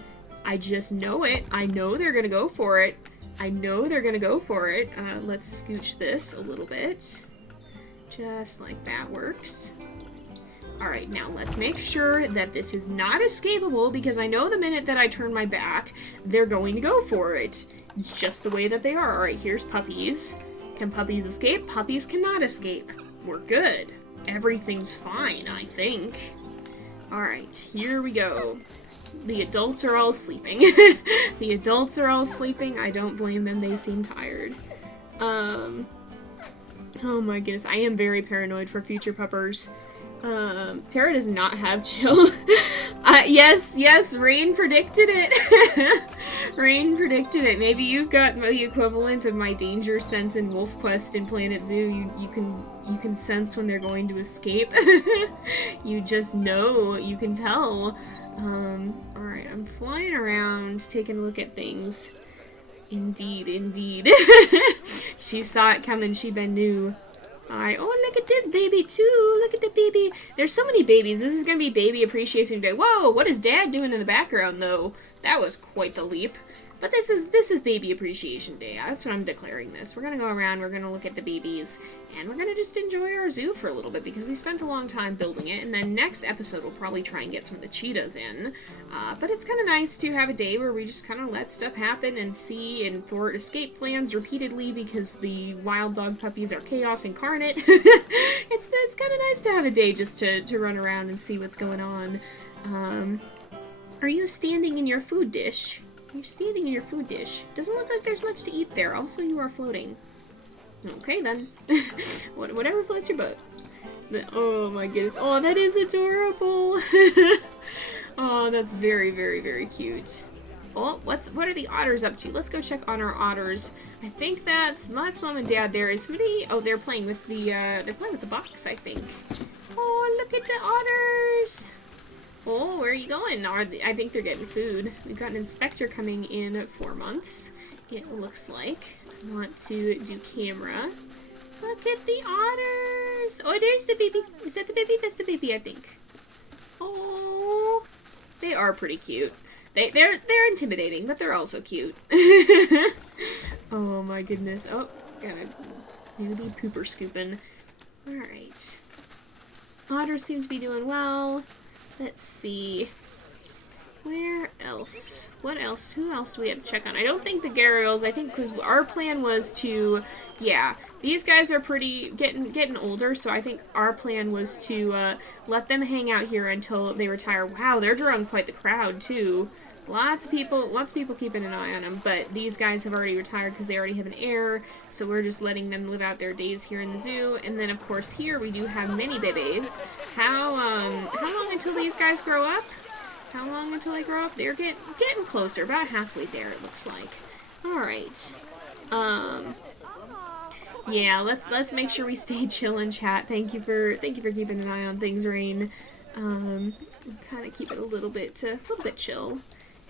I just know it. I know they're gonna go for it. I know they're gonna go for it. Let's scooch this a little bit. Just like that works. Alright, now let's make sure that this is not escapable, because I know the minute that I turn my back, they're going to go for it. It's just the way that they are. Alright, here's puppies. Can puppies escape? Puppies cannot escape. We're good. Everything's fine, I think. Alright, here we go. The adults are all sleeping. The adults are all sleeping. I don't blame them. They seem tired. Oh my goodness. I am very paranoid for future puppers. Tara does not have chill. Yes, Rain predicted it. Rain predicted it. Maybe you've got the equivalent of my danger sense in Wolf Quest in Planet Zoo. You can sense when they're going to escape. You just know. You can tell. Alright, I'm flying around, taking a look at things. Indeed. She saw it coming, she been new. Alright, oh, look at this baby, too. Look at the baby. There's so many babies. This is gonna be Baby Appreciation Day. Whoa, what is Dad doing in the background, though? That was quite the leap. But this is Baby Appreciation Day. That's what I'm declaring this. We're gonna go around, we're gonna look at the babies, and we're gonna just enjoy our zoo for a little bit, because we spent a long time building it, and then next episode we'll probably try and get some of the cheetahs in. But it's kind of nice to have a day where we just kind of let stuff happen and see and thwart escape plans repeatedly, because the wild dog puppies are chaos incarnate. It's kind of nice to have a day just to run around and see what's going on. Are you standing in your food dish? You're standing in your food dish. Doesn't look like there's much to eat there. Also, you are floating. Okay, then. Whatever floats your boat. Oh, my goodness. Oh, that is adorable. Oh, that's very, very, very cute. Oh, what are the otters up to? Let's go check on our otters. I think that's Mom and Dad there. Is somebody... Oh, they're playing with the box, I think. Oh, look at the otters. Oh, where are you going? I think they're getting food. We've got an inspector coming in 4 months. It looks like. I want to do camera. Look at the otters! Oh, there's the baby. Is that the baby? That's the baby, I think. Oh, they are pretty cute. They're intimidating, but they're also cute. Oh my goodness. Oh, gotta do the pooper scooping. Alright. Otters seem to be doing well. Let's see. Where else? What else? Who else do we have to check on? I don't think the Gargoyles, I think, because our plan was to, yeah, these guys are pretty, getting older, so I think our plan was to let them hang out here until they retire. Wow, they're drawing quite the crowd, too. Lots of people keeping an eye on them, but these guys have already retired because they already have an heir, so we're just letting them live out their days here in the zoo. And then, of course, here we do have mini bebes. How long until these guys grow up? How long until they grow up? They're getting closer, about halfway there, it looks like. Alright. Yeah, let's make sure we stay chill in chat. Thank you for keeping an eye on things, Rain. Kind of keep it a little bit chill.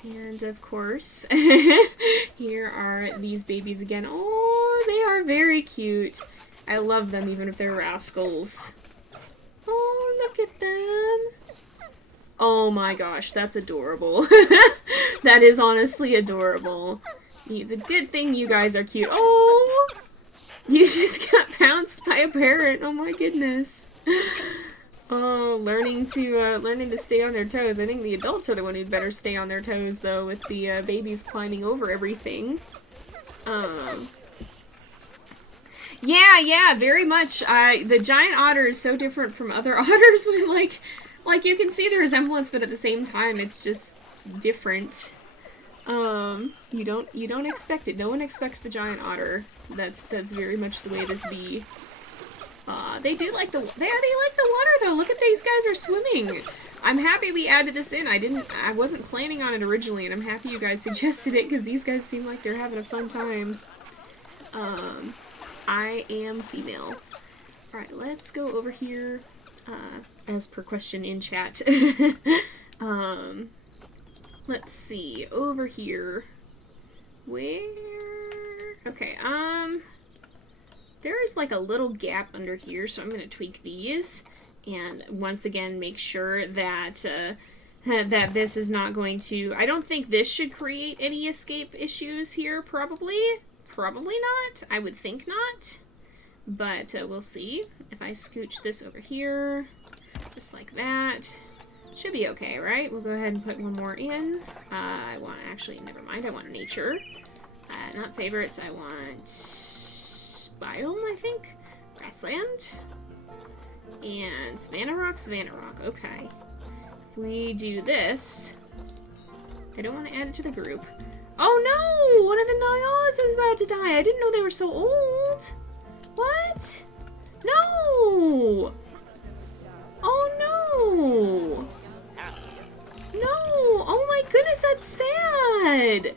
And of course, here are these babies again. Oh, they are very cute. I love them even if they're rascals. Oh, look at them. Oh my gosh, that's adorable. That is honestly adorable. It's a good thing you guys are cute. Oh, you just got pounced by a parrot. Oh my goodness. Oh, learning to stay on their toes. I think the adults are the one who'd better stay on their toes, though, with the babies climbing over everything. Yeah, very much. The giant otter is so different from other otters. When, like you can see the resemblance, but at the same time, it's just different. You don't expect it. No one expects the giant otter. That's very much the way this be. They do like the water though. Look at these guys are swimming. I'm happy we added this in. I wasn't planning on it originally, and I'm happy you guys suggested it because these guys seem like they're having a fun time. I am female. Alright, let's go over here, as per question in chat. Let's see, over here. Where? Okay, there is like a little gap under here, so I'm going to tweak these, and once again make sure that that this is not going to, I don't think this should create any escape issues here, probably not, I would think not, but we'll see. If I scooch this over here, just like that, should be okay, right? We'll go ahead and put one more in. I want, actually, never mind, I want nature, not favorites, I want biome, I think? Grassland? And Savannah Rock, okay. If we do this, I don't want to add it to the group. Oh no! One of the Nyalas is about to die. I didn't know they were so old. What? No! Oh no! No! Oh my goodness, that's sad!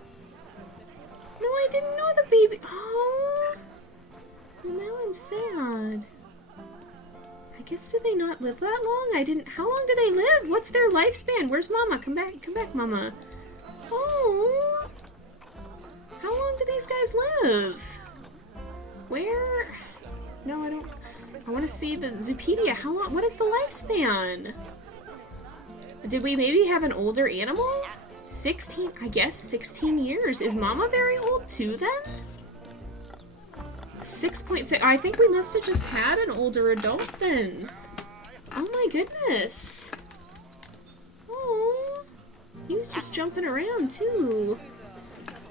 No, I didn't know the baby. Oh. Now I'm sad. I guess, do they not live that long? How long do they live? What's their lifespan? Where's Mama? Come back, Mama. Oh. How long do these guys live? Where? No, I don't. I want to see the Zoopedia. How long? What is the lifespan? Did we maybe have an older animal? 16, I guess 16 years. Is Mama very old too then? 6.6. I think we must have just had an older adult then. Oh my goodness. Oh, he was just jumping around too.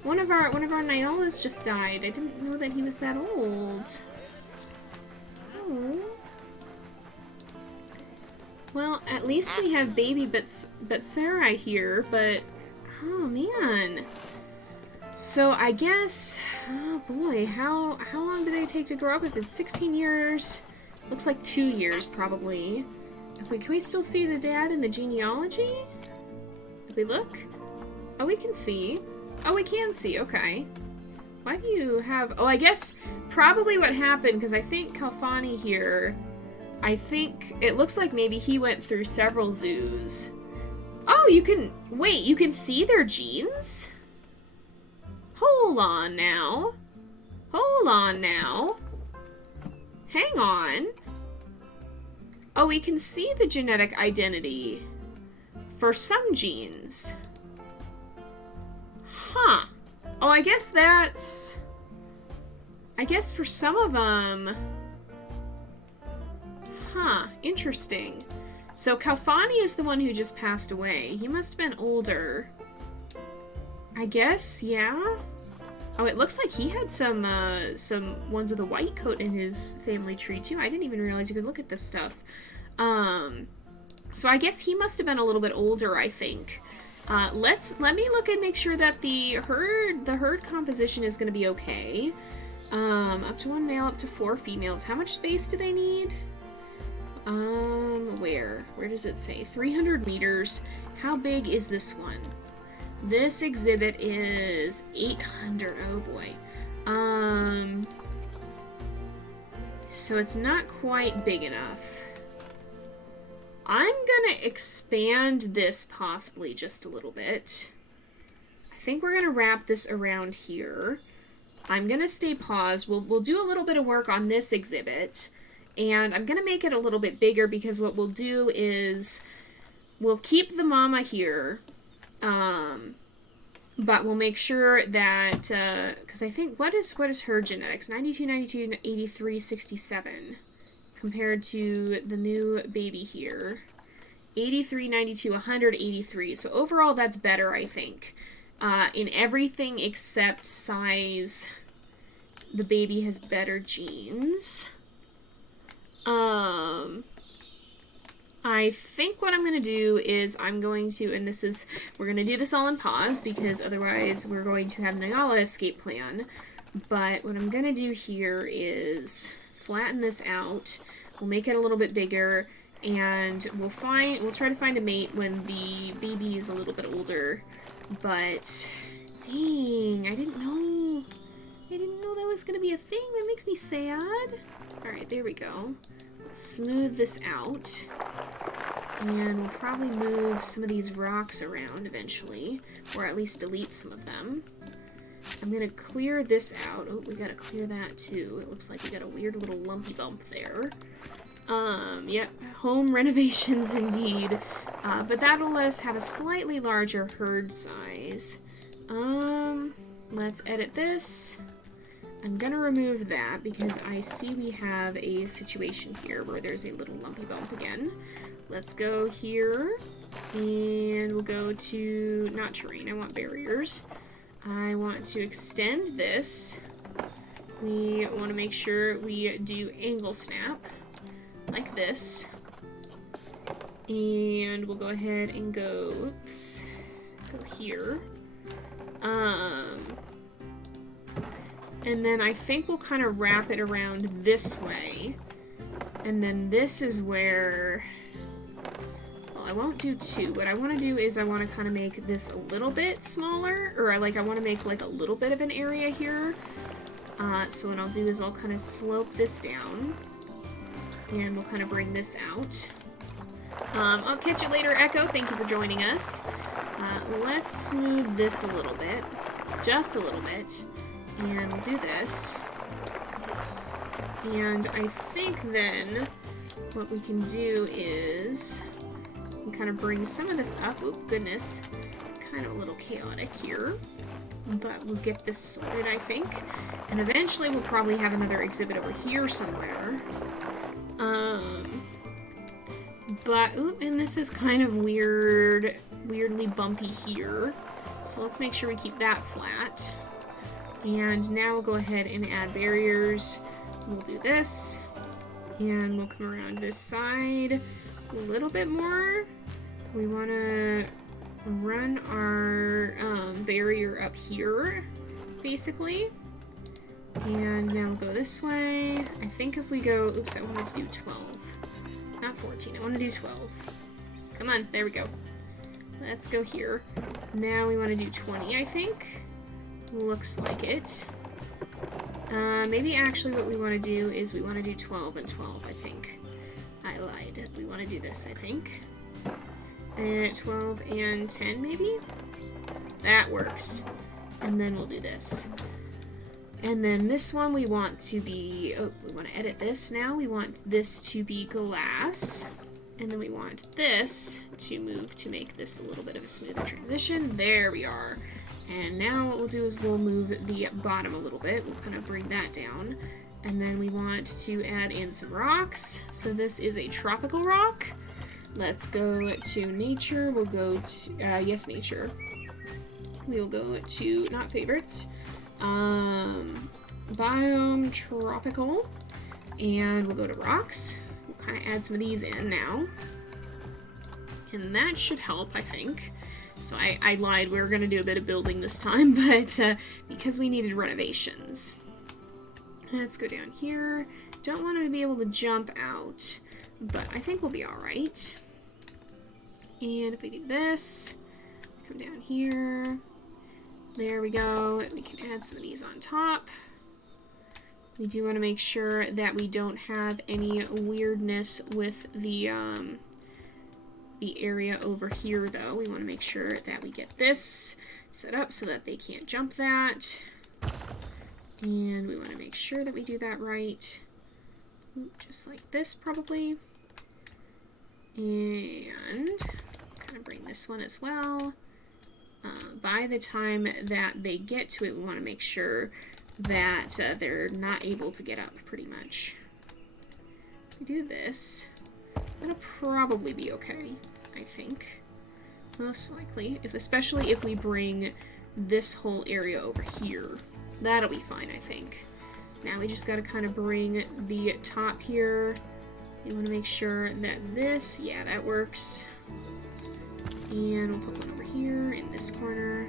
One of our Nyalas just died. I didn't know that he was that old. Oh. Well, at least we have baby Sarai here, but oh man. So I guess, oh boy, how long do they take to grow up? If it's 16 years, looks like 2 years probably. Can we still see the dad in the genealogy? If we look, oh, we can see. Oh, we can see. Okay. Why do you have? Oh, I guess probably what happened, because I think Kalfani here, I think it looks like maybe he went through several zoos. Oh, you can... Wait, you can see their genes? Hold on now. Hold on now. Hang on. Oh, we can see the genetic identity for some genes. Huh. Oh, I guess that's... I guess for some of them... Huh. Interesting. So Kalfani is the one who just passed away. He must have been older. I guess, yeah? Oh, it looks like he had some ones with a white coat in his family tree, too. I didn't even realize you could look at this stuff. So I guess he must have been a little bit older, I think. Let me look and make sure that the herd composition is going to be okay. Up to 1 male, up to 4 females. How much space do they need? Where does it say? 300 meters. How big is this one? This exhibit is 800. Oh boy. So it's not quite big enough. I'm gonna expand this possibly just a little bit. I think we're gonna wrap this around here. I'm gonna stay paused. We'll do a little bit of work on this exhibit, and I'm gonna make it a little bit bigger because what we'll do is we'll keep the mama here, but we'll make sure that, because I think, what is her genetics? 92, 92, 83, 67, compared to the new baby here. 83, 92, 183. So overall, that's better, I think. In everything except size, the baby has better genes. I think what I'm going to do is I'm going to, and we're going to do this all in pause because otherwise we're going to have Nyala escape plan. But what I'm going to do here is flatten this out. We'll make it a little bit bigger, and we'll try to find a mate when the baby is a little bit older. But dang, I didn't know that was going to be a thing. That makes me sad. All right, there we go. Let's smooth this out. And we'll probably move some of these rocks around eventually, or at least delete some of them. I'm going to clear this out. Oh, we got to clear that too. It looks like we got a weird little lumpy bump there. Yep, home renovations indeed. But that'll let us have a slightly larger herd size. Let's edit this. I'm gonna remove that because I see we have a situation here where there's a little lumpy bump again. Let's go here, and we'll go to, not terrain, I want barriers. I want to extend this. We want to make sure we do angle snap, like this. And we'll go ahead and go here. And then I think we'll kind of wrap it around this way. And then this is where... Well, I won't do 2. What I want to do is I want to kind of make this a little bit smaller. Or I want to make like a little bit of an area here. So what I'll do is I'll kind of slope this down. And we'll kind of bring this out. I'll catch you later, Echo. Thank you for joining us. Let's smooth this a little bit. Just a little bit. And we'll do this. And I think then what we can do is we can kind of bring some of this up. Oop, goodness. Kind of a little chaotic here. But we'll get this sorted, I think. And eventually we'll probably have another exhibit over here somewhere. But, oop, and this is kind of weirdly bumpy here. So let's make sure we keep that flat. And now we'll go ahead and add barriers. We'll do this. And we'll come around this side a little bit more. We want to run our barrier up here, basically. And now we'll go this way. I think if we go... Oops, I wanted to do 12. Not 14. I want to do 12. Come on. There we go. Let's go here. Now we want to do 20, I think. Looks like it. Maybe actually what we want to do is we want to do 12 and 12, I think. I lied. We want to do this, I think. 12 and 10 maybe? That works. And then we'll do this. And then this one we want to be, oh, we want to edit this now. We want this to be glass. And then we want this to move to make this a little bit of a smoother transition. There we are. And now what we'll do is we'll move the bottom a little bit. We'll kind of bring that down. And then we want to add in some rocks. So this is a tropical rock. Let's go to nature. We'll go to, yes, nature. We'll go to, not favorites, biome tropical. And we'll go to rocks. We'll kind of add some of these in now. And that should help, I think. So I lied, we were going to do a bit of building this time, but because we needed renovations. Let's go down here. Don't want him to be able to jump out, but I think we'll be alright. And if we do this, come down here. There we go. We can add some of these on top. We do want to make sure that we don't have any weirdness with the area over here, though. We want to make sure that we get this set up so that they can't jump that. And we want to make sure that we do that right. Just like this, probably. And kind of bring this one as well. By the time that they get to it, we want to make sure that they're not able to get up, pretty much. If we do this, that'll probably be okay, I think. Most likely. Especially if we bring this whole area over here. That'll be fine, I think. Now we just gotta kind of bring the top here. You want to make sure that this, yeah, that works. And we'll put one over here in this corner.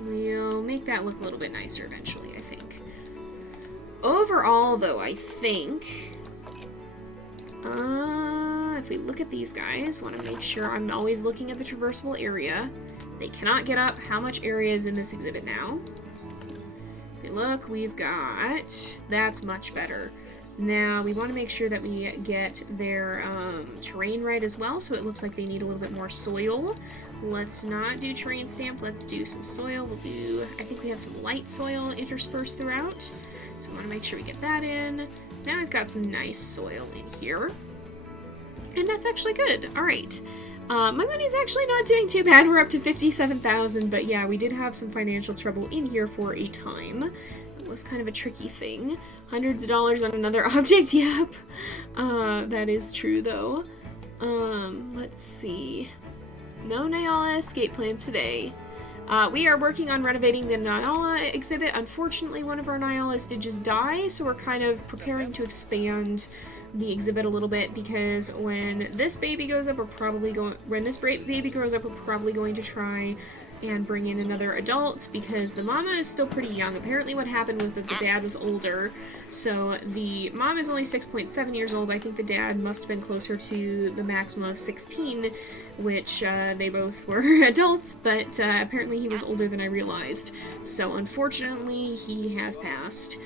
We'll make that look a little bit nicer eventually, I think. Overall, though, I think... if we look at these guys, want to make sure I'm always looking at the traversable area. They cannot get up. How much area is in this exhibit now? If we look, we've got... That's much better. Now, we want to make sure that we get their terrain right as well, so it looks like they need a little bit more soil. Let's not do terrain stamp, let's do some soil. We'll do, I think we have some light soil interspersed throughout, so we want to make sure we get that in. Now we've got some nice soil in here, and that's actually good. Alright, my money's actually not doing too bad. We're up to 57,000, but yeah, we did have some financial trouble in here for a time. It was kind of a tricky thing. Hundreds of dollars on another object, yep. That is true, though. Let's see. No Nyala escape plans today. We are working on renovating the Nyala exhibit. Unfortunately, one of our Nyalas did just die, so we're kind of preparing to expand the exhibit a little bit, because when this baby grows up, we're probably going to try and bring in another adult, because the mama is still pretty young. Apparently what happened was that the dad was older, so the mom is only 6.7 years old. I think the dad must have been closer to the maximum of 16, which they both were adults, but apparently he was older than I realized. So unfortunately, he has passed.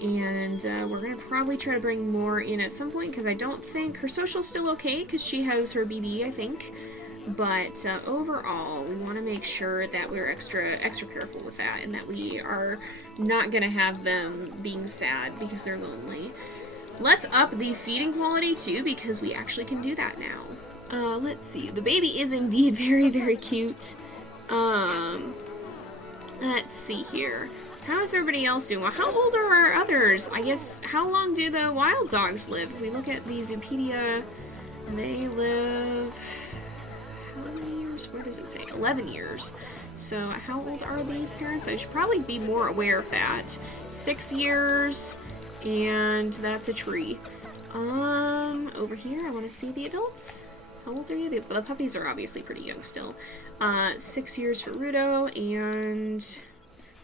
And we're going to probably try to bring more in at some point, because I don't think her social's still okay, because she has her BB, I think. But overall, we want to make sure that we're extra careful with that, and that we are not going to have them being sad because they're lonely. Let's up the feeding quality too, because we actually can do that now. Let's see. The baby is indeed very, very cute. Let's see here. How is everybody else doing? Well, how old are our others? I guess, how long do the wild dogs live? If we look at the Zoopedia, they live... How many years? Where does it say? 11 years. So how old are these parents? I should probably be more aware of that. 6 years, and that's a tree. Over here, I want to see the adults. How old are you? The puppies are obviously pretty young still. 6 years for Rudo, and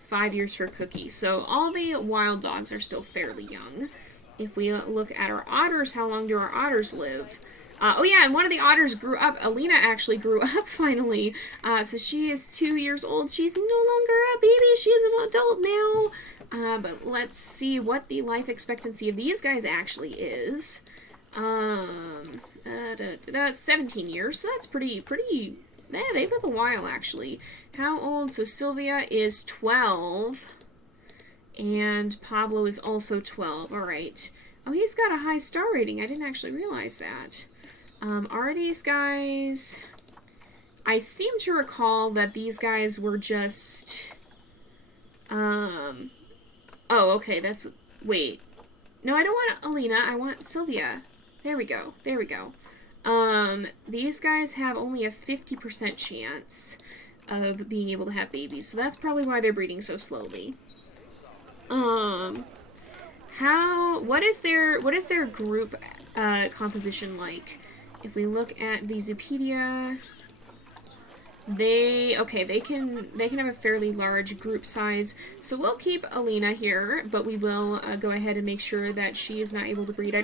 5 years for Cookie. So all the wild dogs are still fairly young. If we look at our otters, how long do our otters live? Oh yeah, and one of the otters grew up. Alina actually grew up finally. So she is 2 years old. She's no longer a baby. She is an adult now. But let's see what the life expectancy of these guys actually is. 17 years, so that's pretty, yeah, they live a while, actually. How old? So Sylvia is 12, and Pablo is also 12. All right. Oh, he's got a high star rating. I didn't actually realize that. Are these guys... I seem to recall that these guys were just... Oh, okay, that's... Wait. No, I don't want Alina. I want Sylvia. There we go. There we go. These guys have only a 50% chance of being able to have babies, so that's probably why they're breeding so slowly. What is their group, composition like? If we look at the Zoopedia... They can have a fairly large group size, so we'll keep Alina here, but we will go ahead and make sure that she is not able to breed. I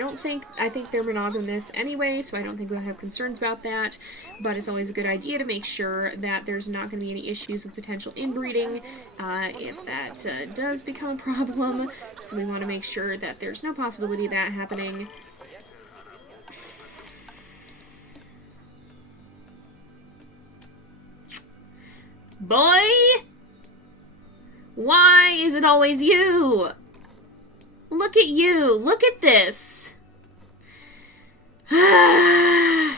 think they're monogamous anyway, so I don't think we'll have concerns about that, but it's always a good idea to make sure that there's not going to be any issues with potential inbreeding, if that does become a problem, so we want to make sure that there's no possibility of that happening. Boy! Why is it always you? Look at you. Look at this. How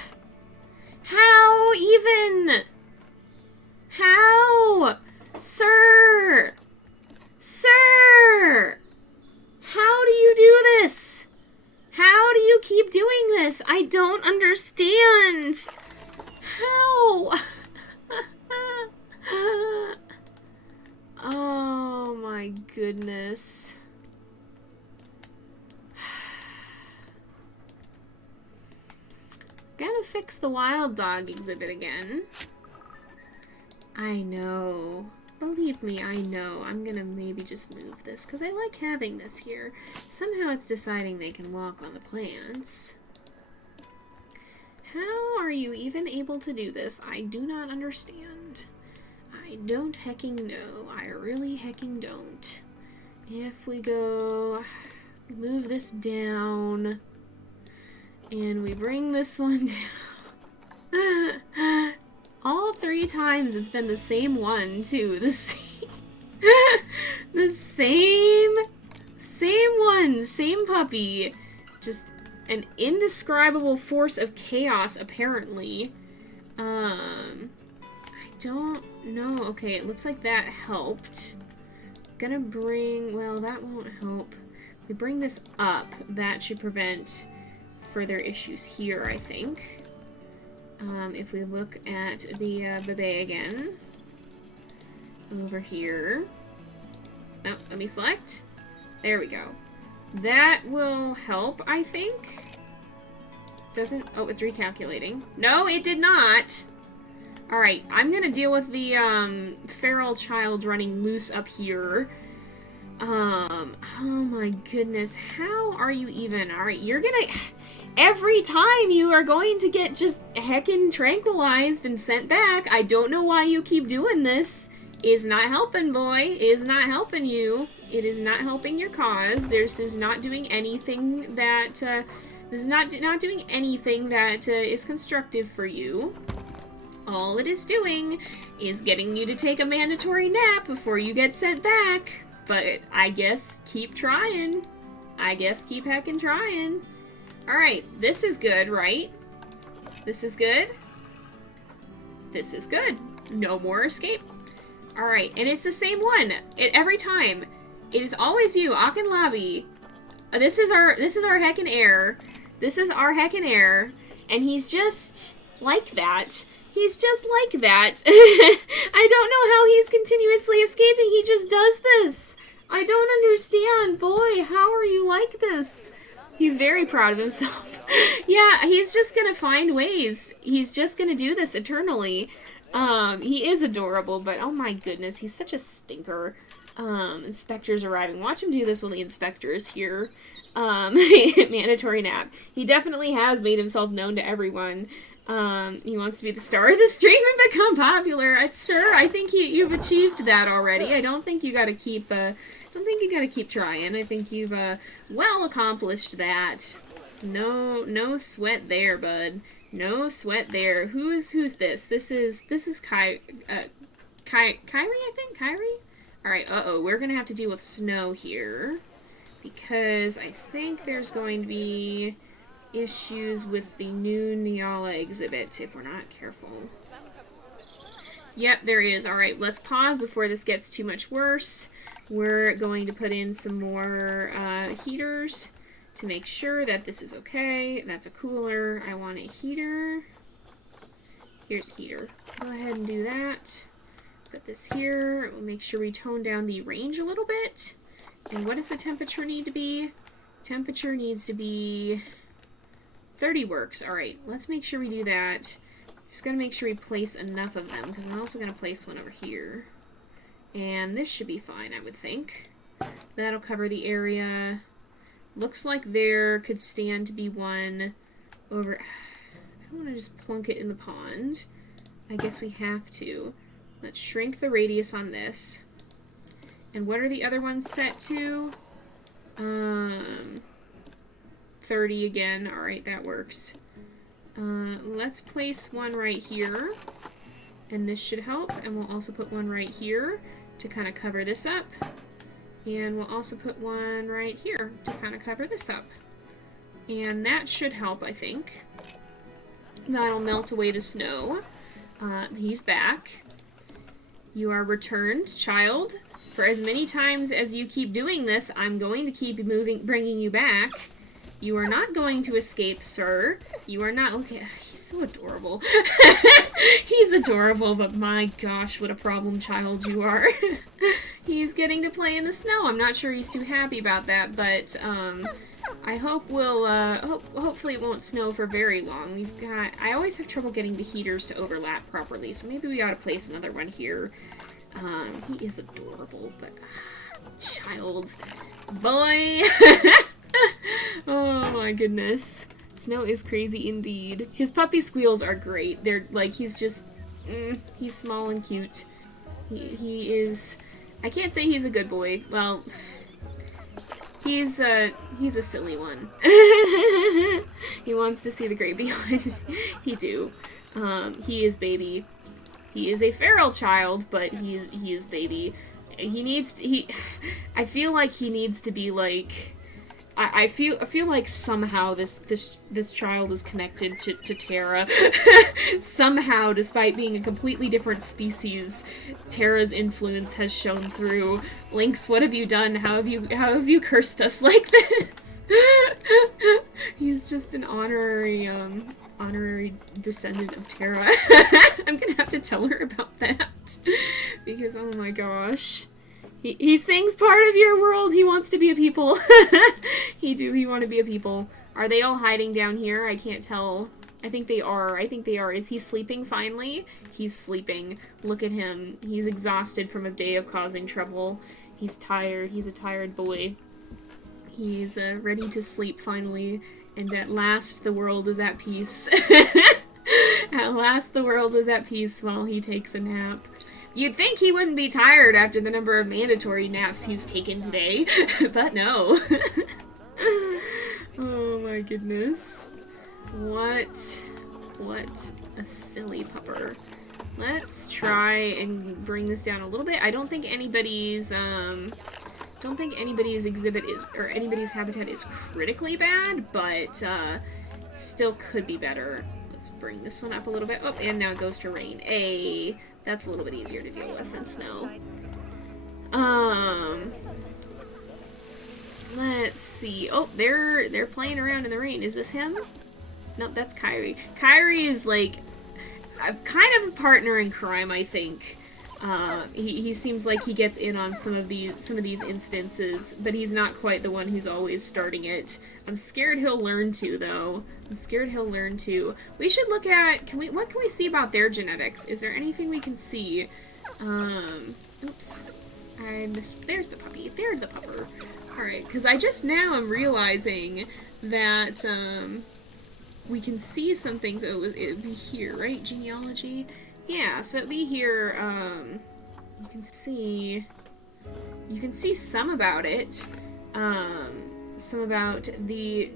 even? How? Sir! Sir! How do you do this? How do you keep doing this? I don't understand. How? Oh my goodness. Gotta fix the wild dog exhibit again. I know. Believe me, I know. I'm gonna maybe just move this because I like having this here. Somehow it's deciding they can walk on the plants. How are you even able to do this? I do not understand. I don't hecking know. I really hecking don't. If we go... move this down... and we bring this one down... all 3 times it's been the same one, too. The same... the same one. Same puppy. Just an indescribable force of chaos, apparently. I don't know. Okay, it looks like that helped. Gonna bring... well, that won't help. We bring this up. That should prevent further issues here, I think. If we look at the bebe again. Over here. Oh, let me select. There we go. That will help, I think. Doesn't... oh, it's recalculating. No, it did not! Alright, I'm gonna deal with the, feral child running loose up here. Oh my goodness, how are you even? Alright, you're gonna... every time you are going to get just heckin' tranquilized and sent back. I don't know why you keep doing this. Is not helping, boy. Is not helping you. It is not helping your cause. This is not doing anything that, this is not doing anything that is constructive for you. All it is doing is getting you to take a mandatory nap before you get sent back. But I guess keep trying. I guess keep heckin' trying. Alright, this is good, right? This is good. This is good. No more escape. Alright, and it's the same one. Every time. It is always you, Akinlabi. This is our heckin' heir. This is our heckin' heir. And he's just like that. He's just like that. I don't know how he's continuously escaping. He just does this. I don't understand. Boy, how are you like this? He's very proud of himself. Yeah, he's just gonna find ways. He's just gonna do this eternally. He is adorable, but oh my goodness, he's such a stinker. Inspector's arriving. Watch him do this when the inspector is here. Mandatory nap. He definitely has made himself known to everyone. He wants to be the star of the stream and become popular. Sir, I think you've achieved that already. I don't think you gotta keep, trying. I think you've, well accomplished that. No sweat there, bud. No sweat there. Who's this? This is Kyrie, I think? Kyrie? Alright, uh-oh. We're gonna have to deal with snow here. Because I think there's going to be issues with the new Nyala exhibit if we're not careful. Yep, there is. Alright, let's pause before this gets too much worse. We're going to put in some more heaters to make sure that this is okay. That's a cooler. I want a heater. Here's a heater. Go ahead and do that. Put this here. We'll make sure we tone down the range a little bit. And what does the temperature need to be? Temperature needs to be 30 works. Alright, let's make sure we do that. Just gotta make sure we place enough of them, because I'm also gonna place one over here. And this should be fine, I would think. That'll cover the area. Looks like there could stand to be one over... I don't want to just plunk it in the pond. I guess we have to. Let's shrink the radius on this. And what are the other ones set to? 30 again. Alright, that works. Let's place one right here. And this should help. And we'll also put one right here to kind of cover this up. And we'll also put one right here to kind of cover this up. And that should help, I think. That'll melt away the snow. He's back. You are returned, child. For as many times as you keep doing this, I'm going to keep bringing you back. You are not going to escape, sir. You are not... Look at... He's so adorable. He's adorable, but my gosh, what a problem child you are. He's getting to play in the snow. I'm not sure he's too happy about that, but I hope we'll... hopefully it won't snow for very long. We've got... I always have trouble getting the heaters to overlap properly, so maybe we ought to place another one here. He is adorable, but... child. Boy! Oh my goodness. Snow is crazy indeed. His puppy squeals are great. They're like, he's just, he's small and cute. He is, I can't say he's a good boy. Well, he's a silly one. He wants to see the great beyond. He do. He is baby. He is a feral child, but he is baby. He needs to, I feel like he needs to be like, I feel like somehow this child is connected to Terra. Somehow, despite being a completely different species, Terra's influence has shown through. Lynx, what have you done? How have you cursed us like this? He's just an honorary descendant of Terra. I'm gonna have to tell her about that because oh my gosh. He sings part of your world. He wants to be a people. He want to be a people. Are they all hiding down here? I can't tell. I think they are. Is he sleeping finally? He's sleeping. Look at him. He's exhausted from a day of causing trouble. He's tired. He's a tired boy. He's ready to sleep finally. And at last the world is at peace. At last the world is at peace while he takes a nap. You'd think he wouldn't be tired after the number of mandatory naps he's taken today, but no. Oh my goodness. What a silly pupper. Let's try and bring this down a little bit. I don't think anybody's exhibit is, or anybody's habitat is critically bad, but still could be better. Let's bring this one up a little bit. Oh, and now it goes to rain. That's a little bit easier to deal with than snow. Let's see. Oh, they're playing around in the rain. Is this him? Nope, that's Kyrie. Kyrie is like kind of a partner in crime, I think. He seems like he gets in on some of these instances, but he's not quite the one who's always starting it. I'm scared he'll learn to, though. We should look at, what can we see about their genetics? Is there anything we can see? Oops. I missed, there's the puppy. There's the pupper. Alright, because I just now am realizing that, we can see some things. Oh, it would be here, right? Genealogy? Yeah, so it'd be here, you can see some about it. some about the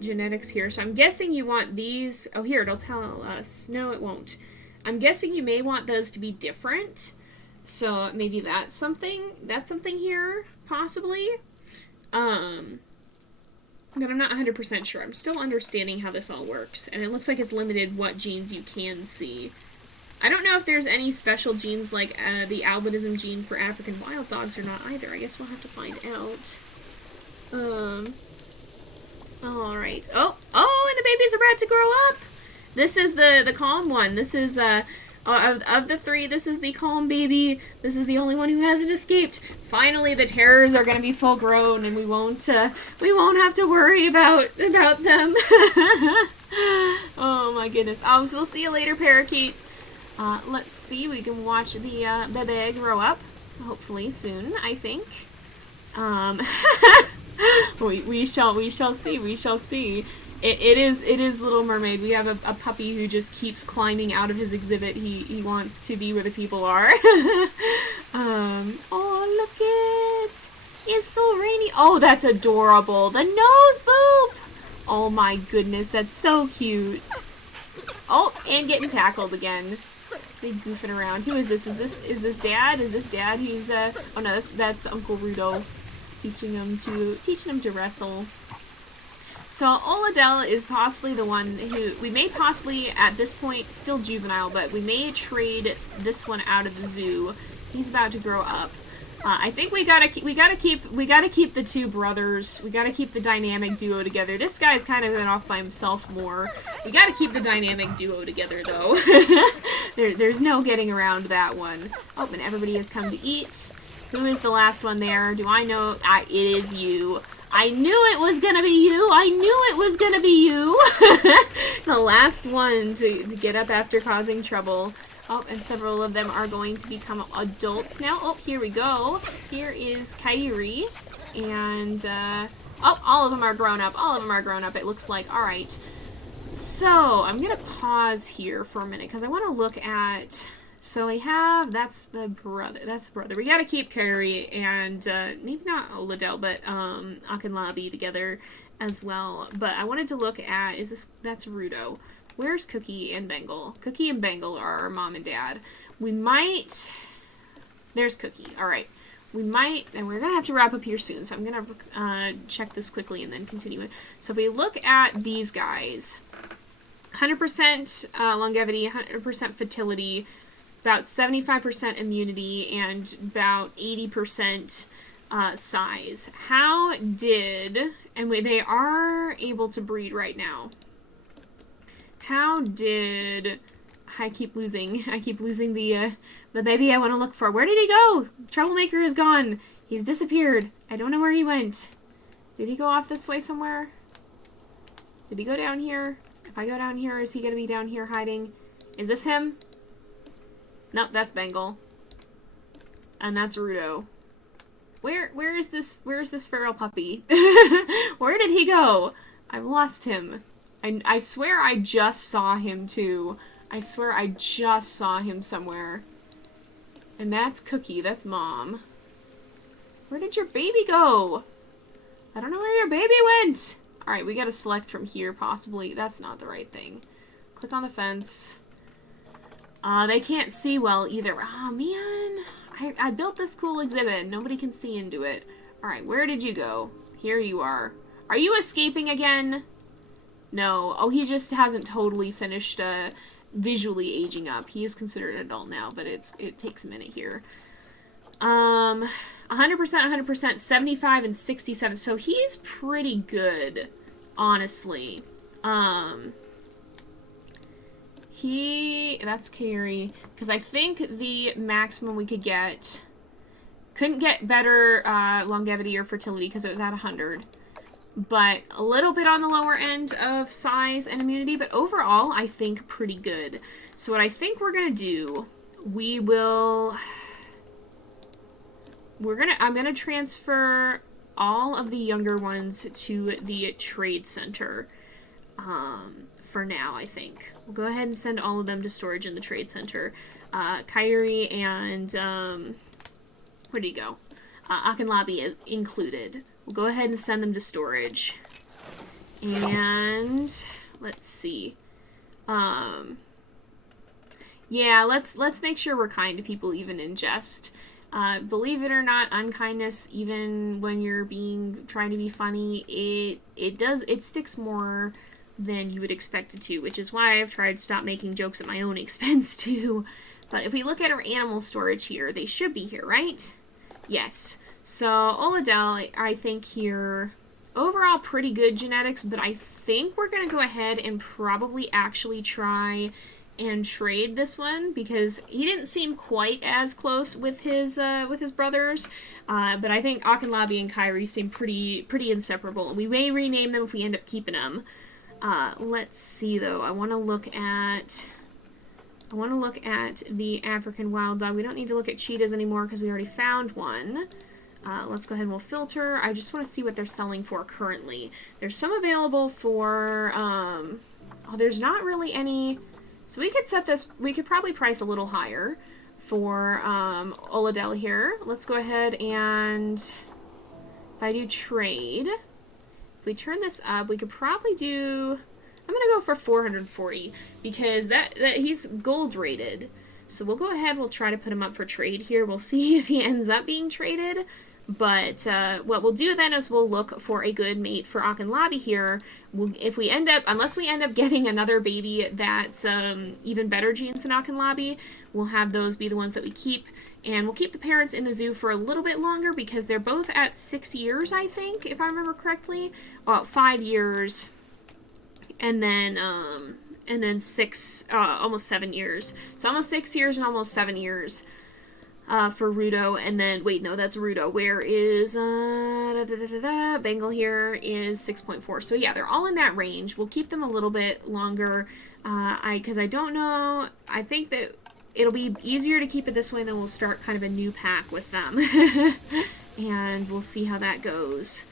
genetics here. So I'm guessing you want these. Oh, here, it'll tell us. No, it won't. I'm guessing you may want those to be different. So maybe that's something. That's something here, possibly. But I'm not 100% sure. I'm still understanding how this all works. And it looks like it's limited what genes you can see. I don't know if there's any special genes like the albinism gene for African wild dogs or not either. I guess we'll have to find out. Alright. Oh, and the baby's about to grow up! This is the calm one. This is, of the three, this is the calm baby. This is the only one who hasn't escaped. Finally, the terrors are gonna be full grown and we won't have to worry about them. Oh my goodness. So we'll see you later, parakeet. Let's see, we can watch the bebe grow up. Hopefully soon, I think. we shall see. It is Little Mermaid. We have a puppy who just keeps climbing out of his exhibit. He wants to be where the people are. Oh, look it! It's so rainy. Oh, that's adorable. The nose boop! Oh my goodness, that's so cute. Oh, and getting tackled again. They goofing around. Who is this? Is this Dad? Is this Dad? He's oh no, that's Uncle Rudo teaching him to wrestle. So Oladell is possibly the one who we may possibly at this point still juvenile, but we may trade this one out of the zoo. He's about to grow up. I think we gotta keep the two brothers. We gotta keep the dynamic duo together. This guy's kind of been off by himself more. We gotta keep the dynamic duo together though. There's no getting around that one. Oh, and everybody has come to eat. Who is the last one there? Do I know? It is you. I knew it was gonna be you. I knew it was gonna be you. The last one to get up after causing trouble. Oh, and several of them are going to become adults now. Oh, here we go. Here is Kairi. And, oh, all of them are grown up. All of them are grown up, it looks like. Alright. So, I'm going to pause here for a minute, because I want to look at... So we have... That's the brother. That's the brother. We got to keep Kairi and, maybe not Oladell, but, Akinlabi together as well. But I wanted to look at... That's Rudo. Where's Cookie and Bengal? Cookie and Bengal are our mom and dad. We might... There's Cookie. Alright. We might... And we're going to have to wrap up here soon, so I'm going to check this quickly and then continue it. So if we look at these guys, 100% longevity, 100% fertility, about 75% immunity, and about 80% size. How did... And they are able to breed right now. How did... I keep losing the baby I want to look for. Where did he go? Troublemaker is gone. He's disappeared. I don't know where he went. Did he go off this way somewhere? Did he go down here? If I go down here, is he going to be down here hiding? Is this him? Nope, that's Bengal. And that's Rudo. Where is this feral puppy? Where did he go? I've lost him. I swear I just saw him, too. I swear I just saw him somewhere. And that's Cookie. That's Mom. Where did your baby go? I don't know where your baby went. Alright, we gotta select from here, possibly. That's not the right thing. Click on the fence. They can't see well, either. Oh, man. I built this cool exhibit. Nobody can see into it. Alright, where did you go? Here you are. Are you escaping again? No. Oh, he just hasn't totally finished visually aging up. He is considered an adult now, but it takes a minute here. 100%, 100%, 75 and 67. So he's pretty good, honestly. That's Kairi, because I think the maximum we could get couldn't get better longevity or fertility because it was at 100. But a little bit on the lower end of size and immunity, but overall, I think pretty good. So what I think we're gonna do, I'm gonna transfer all of the younger ones to the trade center, for now, I think. We'll go ahead and send all of them to storage in the trade center. Kairi and, where do you go? Akinlabi is included. we'll go ahead and send them to storage. And let's see. Yeah, let's make sure we're kind to people even in jest. Believe it or not, unkindness, even when you're trying to be funny, it sticks more than you would expect it to, which is why I've tried to stop making jokes at my own expense too. But if we look at our animal storage here, they should be here, right? Yes. So Oladell, I think here, overall pretty good genetics, but I think we're going to go ahead and probably actually try and trade this one because he didn't seem quite as close with his brothers, but I think Akinlabi and Kyrie seem pretty inseparable. We may rename them if we end up keeping them. Let's see though. I want to look at the African wild dog. We don't need to look at cheetahs anymore because we already found one. Let's go ahead and we'll filter. I just want to see what they're selling for currently. There's some available for, there's not really any, so we could set this, we could probably price a little higher for Oladell here. Let's go ahead and, if I do trade, if we turn this up, we could probably do, I'm going to go for 440 because that he's gold rated. So we'll go ahead, we'll try to put him up for trade here. We'll see if he ends up being traded. But what we'll do then is we'll look for a good mate for Akinlabi here. If we end up, unless we end up getting another baby that's even better genes than Akinlabi, we'll have those be the ones that we keep. And we'll keep the parents in the zoo for a little bit longer because they're both at 6 years, I think, if I remember correctly. 5 years. And then 6, almost 7 years. So almost 6 years and almost 7 years for Rudo. And then, wait, no, that's Rudo. Where is, Bengal here is 6.4. So yeah, they're all in that range. We'll keep them a little bit longer. Because I don't know, I think that it'll be easier to keep it this way, and then we'll start kind of a new pack with them. And we'll see how that goes.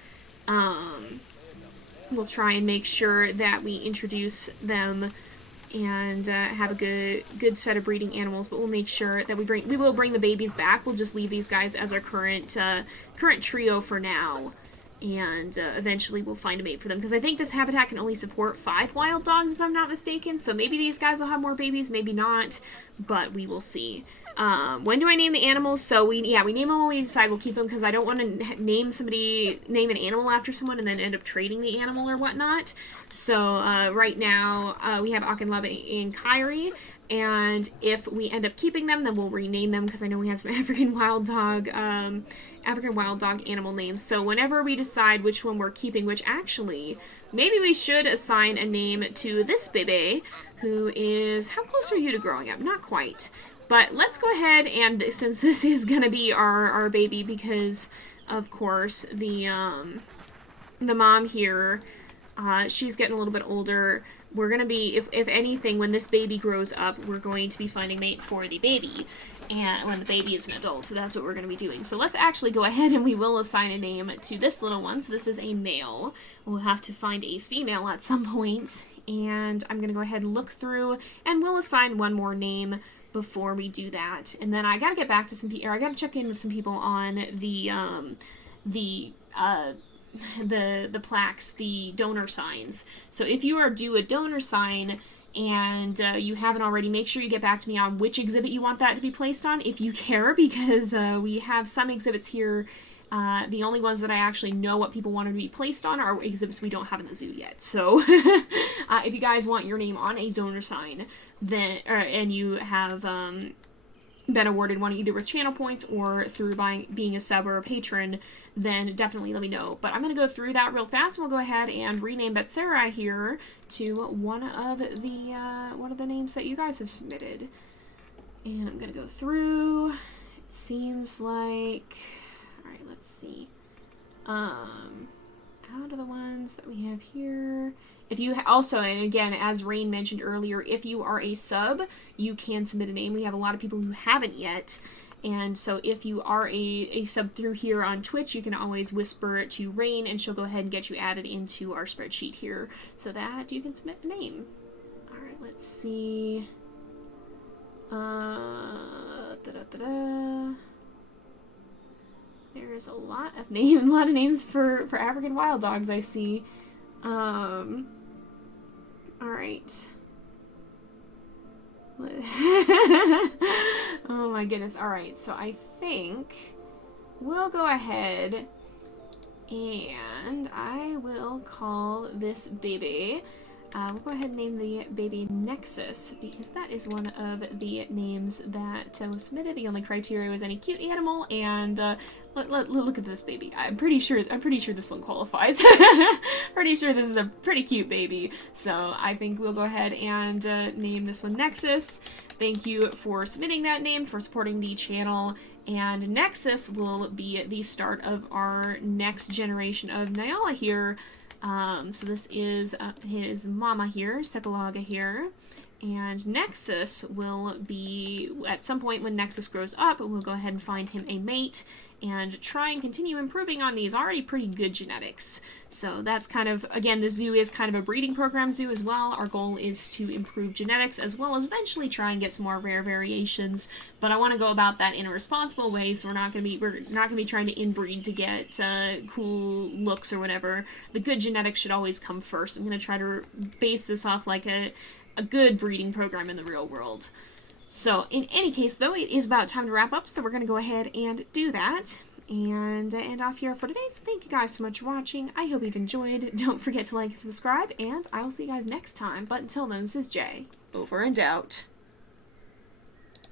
We'll try and make sure that we introduce them and have a good set of breeding animals, but we'll make sure that we will bring the babies back. We'll just leave these guys as our current trio for now, and eventually we'll find a mate for them, because I think this habitat can only support 5 wild dogs if I'm not mistaken, so maybe these guys will have more babies, maybe not, but we will see. When do I name the animals? So we name them when we decide we'll keep them, because I don't want to name an animal after someone and then end up trading the animal or whatnot. So right now we have Akinlabi and Kyrie, and if we end up keeping them, then we'll rename them, because I know we have some African wild dog animal names. So whenever we decide which one we're keeping, which actually maybe we should assign a name to this baby, who is, how close are you to growing up? Not quite. But let's go ahead, and since this is going to be our baby, because, of course, the mom here, she's getting a little bit older. We're going to be, if anything, when this baby grows up, we're going to be finding a mate for the baby, and when the baby is an adult, so that's what we're going to be doing. So let's actually go ahead and we will assign a name to this little one. So this is a male. We'll have to find a female at some point, and I'm going to go ahead and look through, and we'll assign one more name before we do that. And then I gotta get back to some people, or I gotta check in with some people on the plaques, the donor signs. So if you are due a donor sign and you haven't already, make sure you get back to me on which exhibit you want that to be placed on, if you care, because we have some exhibits here. The only ones that I actually know what people want to be placed on are exhibits we don't have in the zoo yet. So if you guys want your name on a donor sign, then and you have been awarded one either with channel points or through being a sub or a patron, then definitely let me know. But I'm going to go through that real fast, and we'll go ahead and rename Betsera here to one of the names that you guys have submitted. And I'm going to go through. It seems like, all right, let's see. Out of the ones that we have here, if you also, and again, as Rain mentioned earlier, if you are a sub, you can submit a name. We have a lot of people who haven't yet, and so if you are a sub through here on Twitch, you can always whisper it to Rain, and she'll go ahead and get you added into our spreadsheet here, so that you can submit a name. Alright, let's see. There there's a lot of names for African wild dogs I see. All right. Oh my goodness. All right. So I think we'll go ahead and I will call this baby. We'll go ahead and name the baby Nexus, because that is one of the names that was submitted. The only criteria was any cute animal, and look at this baby. I'm pretty sure this one qualifies. Pretty sure this is a pretty cute baby. So I think we'll go ahead and name this one Nexus. Thank you for submitting that name, for supporting the channel, and Nexus will be the start of our next generation of Nyala here. So this is his mama here, Sepalaga here, and Nexus will be, at some point when Nexus grows up, we'll go ahead and find him a mate and try and continue improving on these already pretty good genetics. So that's kind of, again, the zoo is kind of a breeding program zoo as well. Our goal is to improve genetics as well as eventually try and get some more rare variations, but I want to go about that in a responsible way, so we're not going to be trying to inbreed to get cool looks or whatever. The good genetics should always come first. I'm going to try to base this off like a good breeding program in the real world. So, in any case, though, it is about time to wrap up, so we're going to go ahead and do that. And end off here for today. So thank you guys so much for watching. I hope you've enjoyed. Don't forget to like and subscribe, and I will see you guys next time. But until then, this is Jay. Over and out.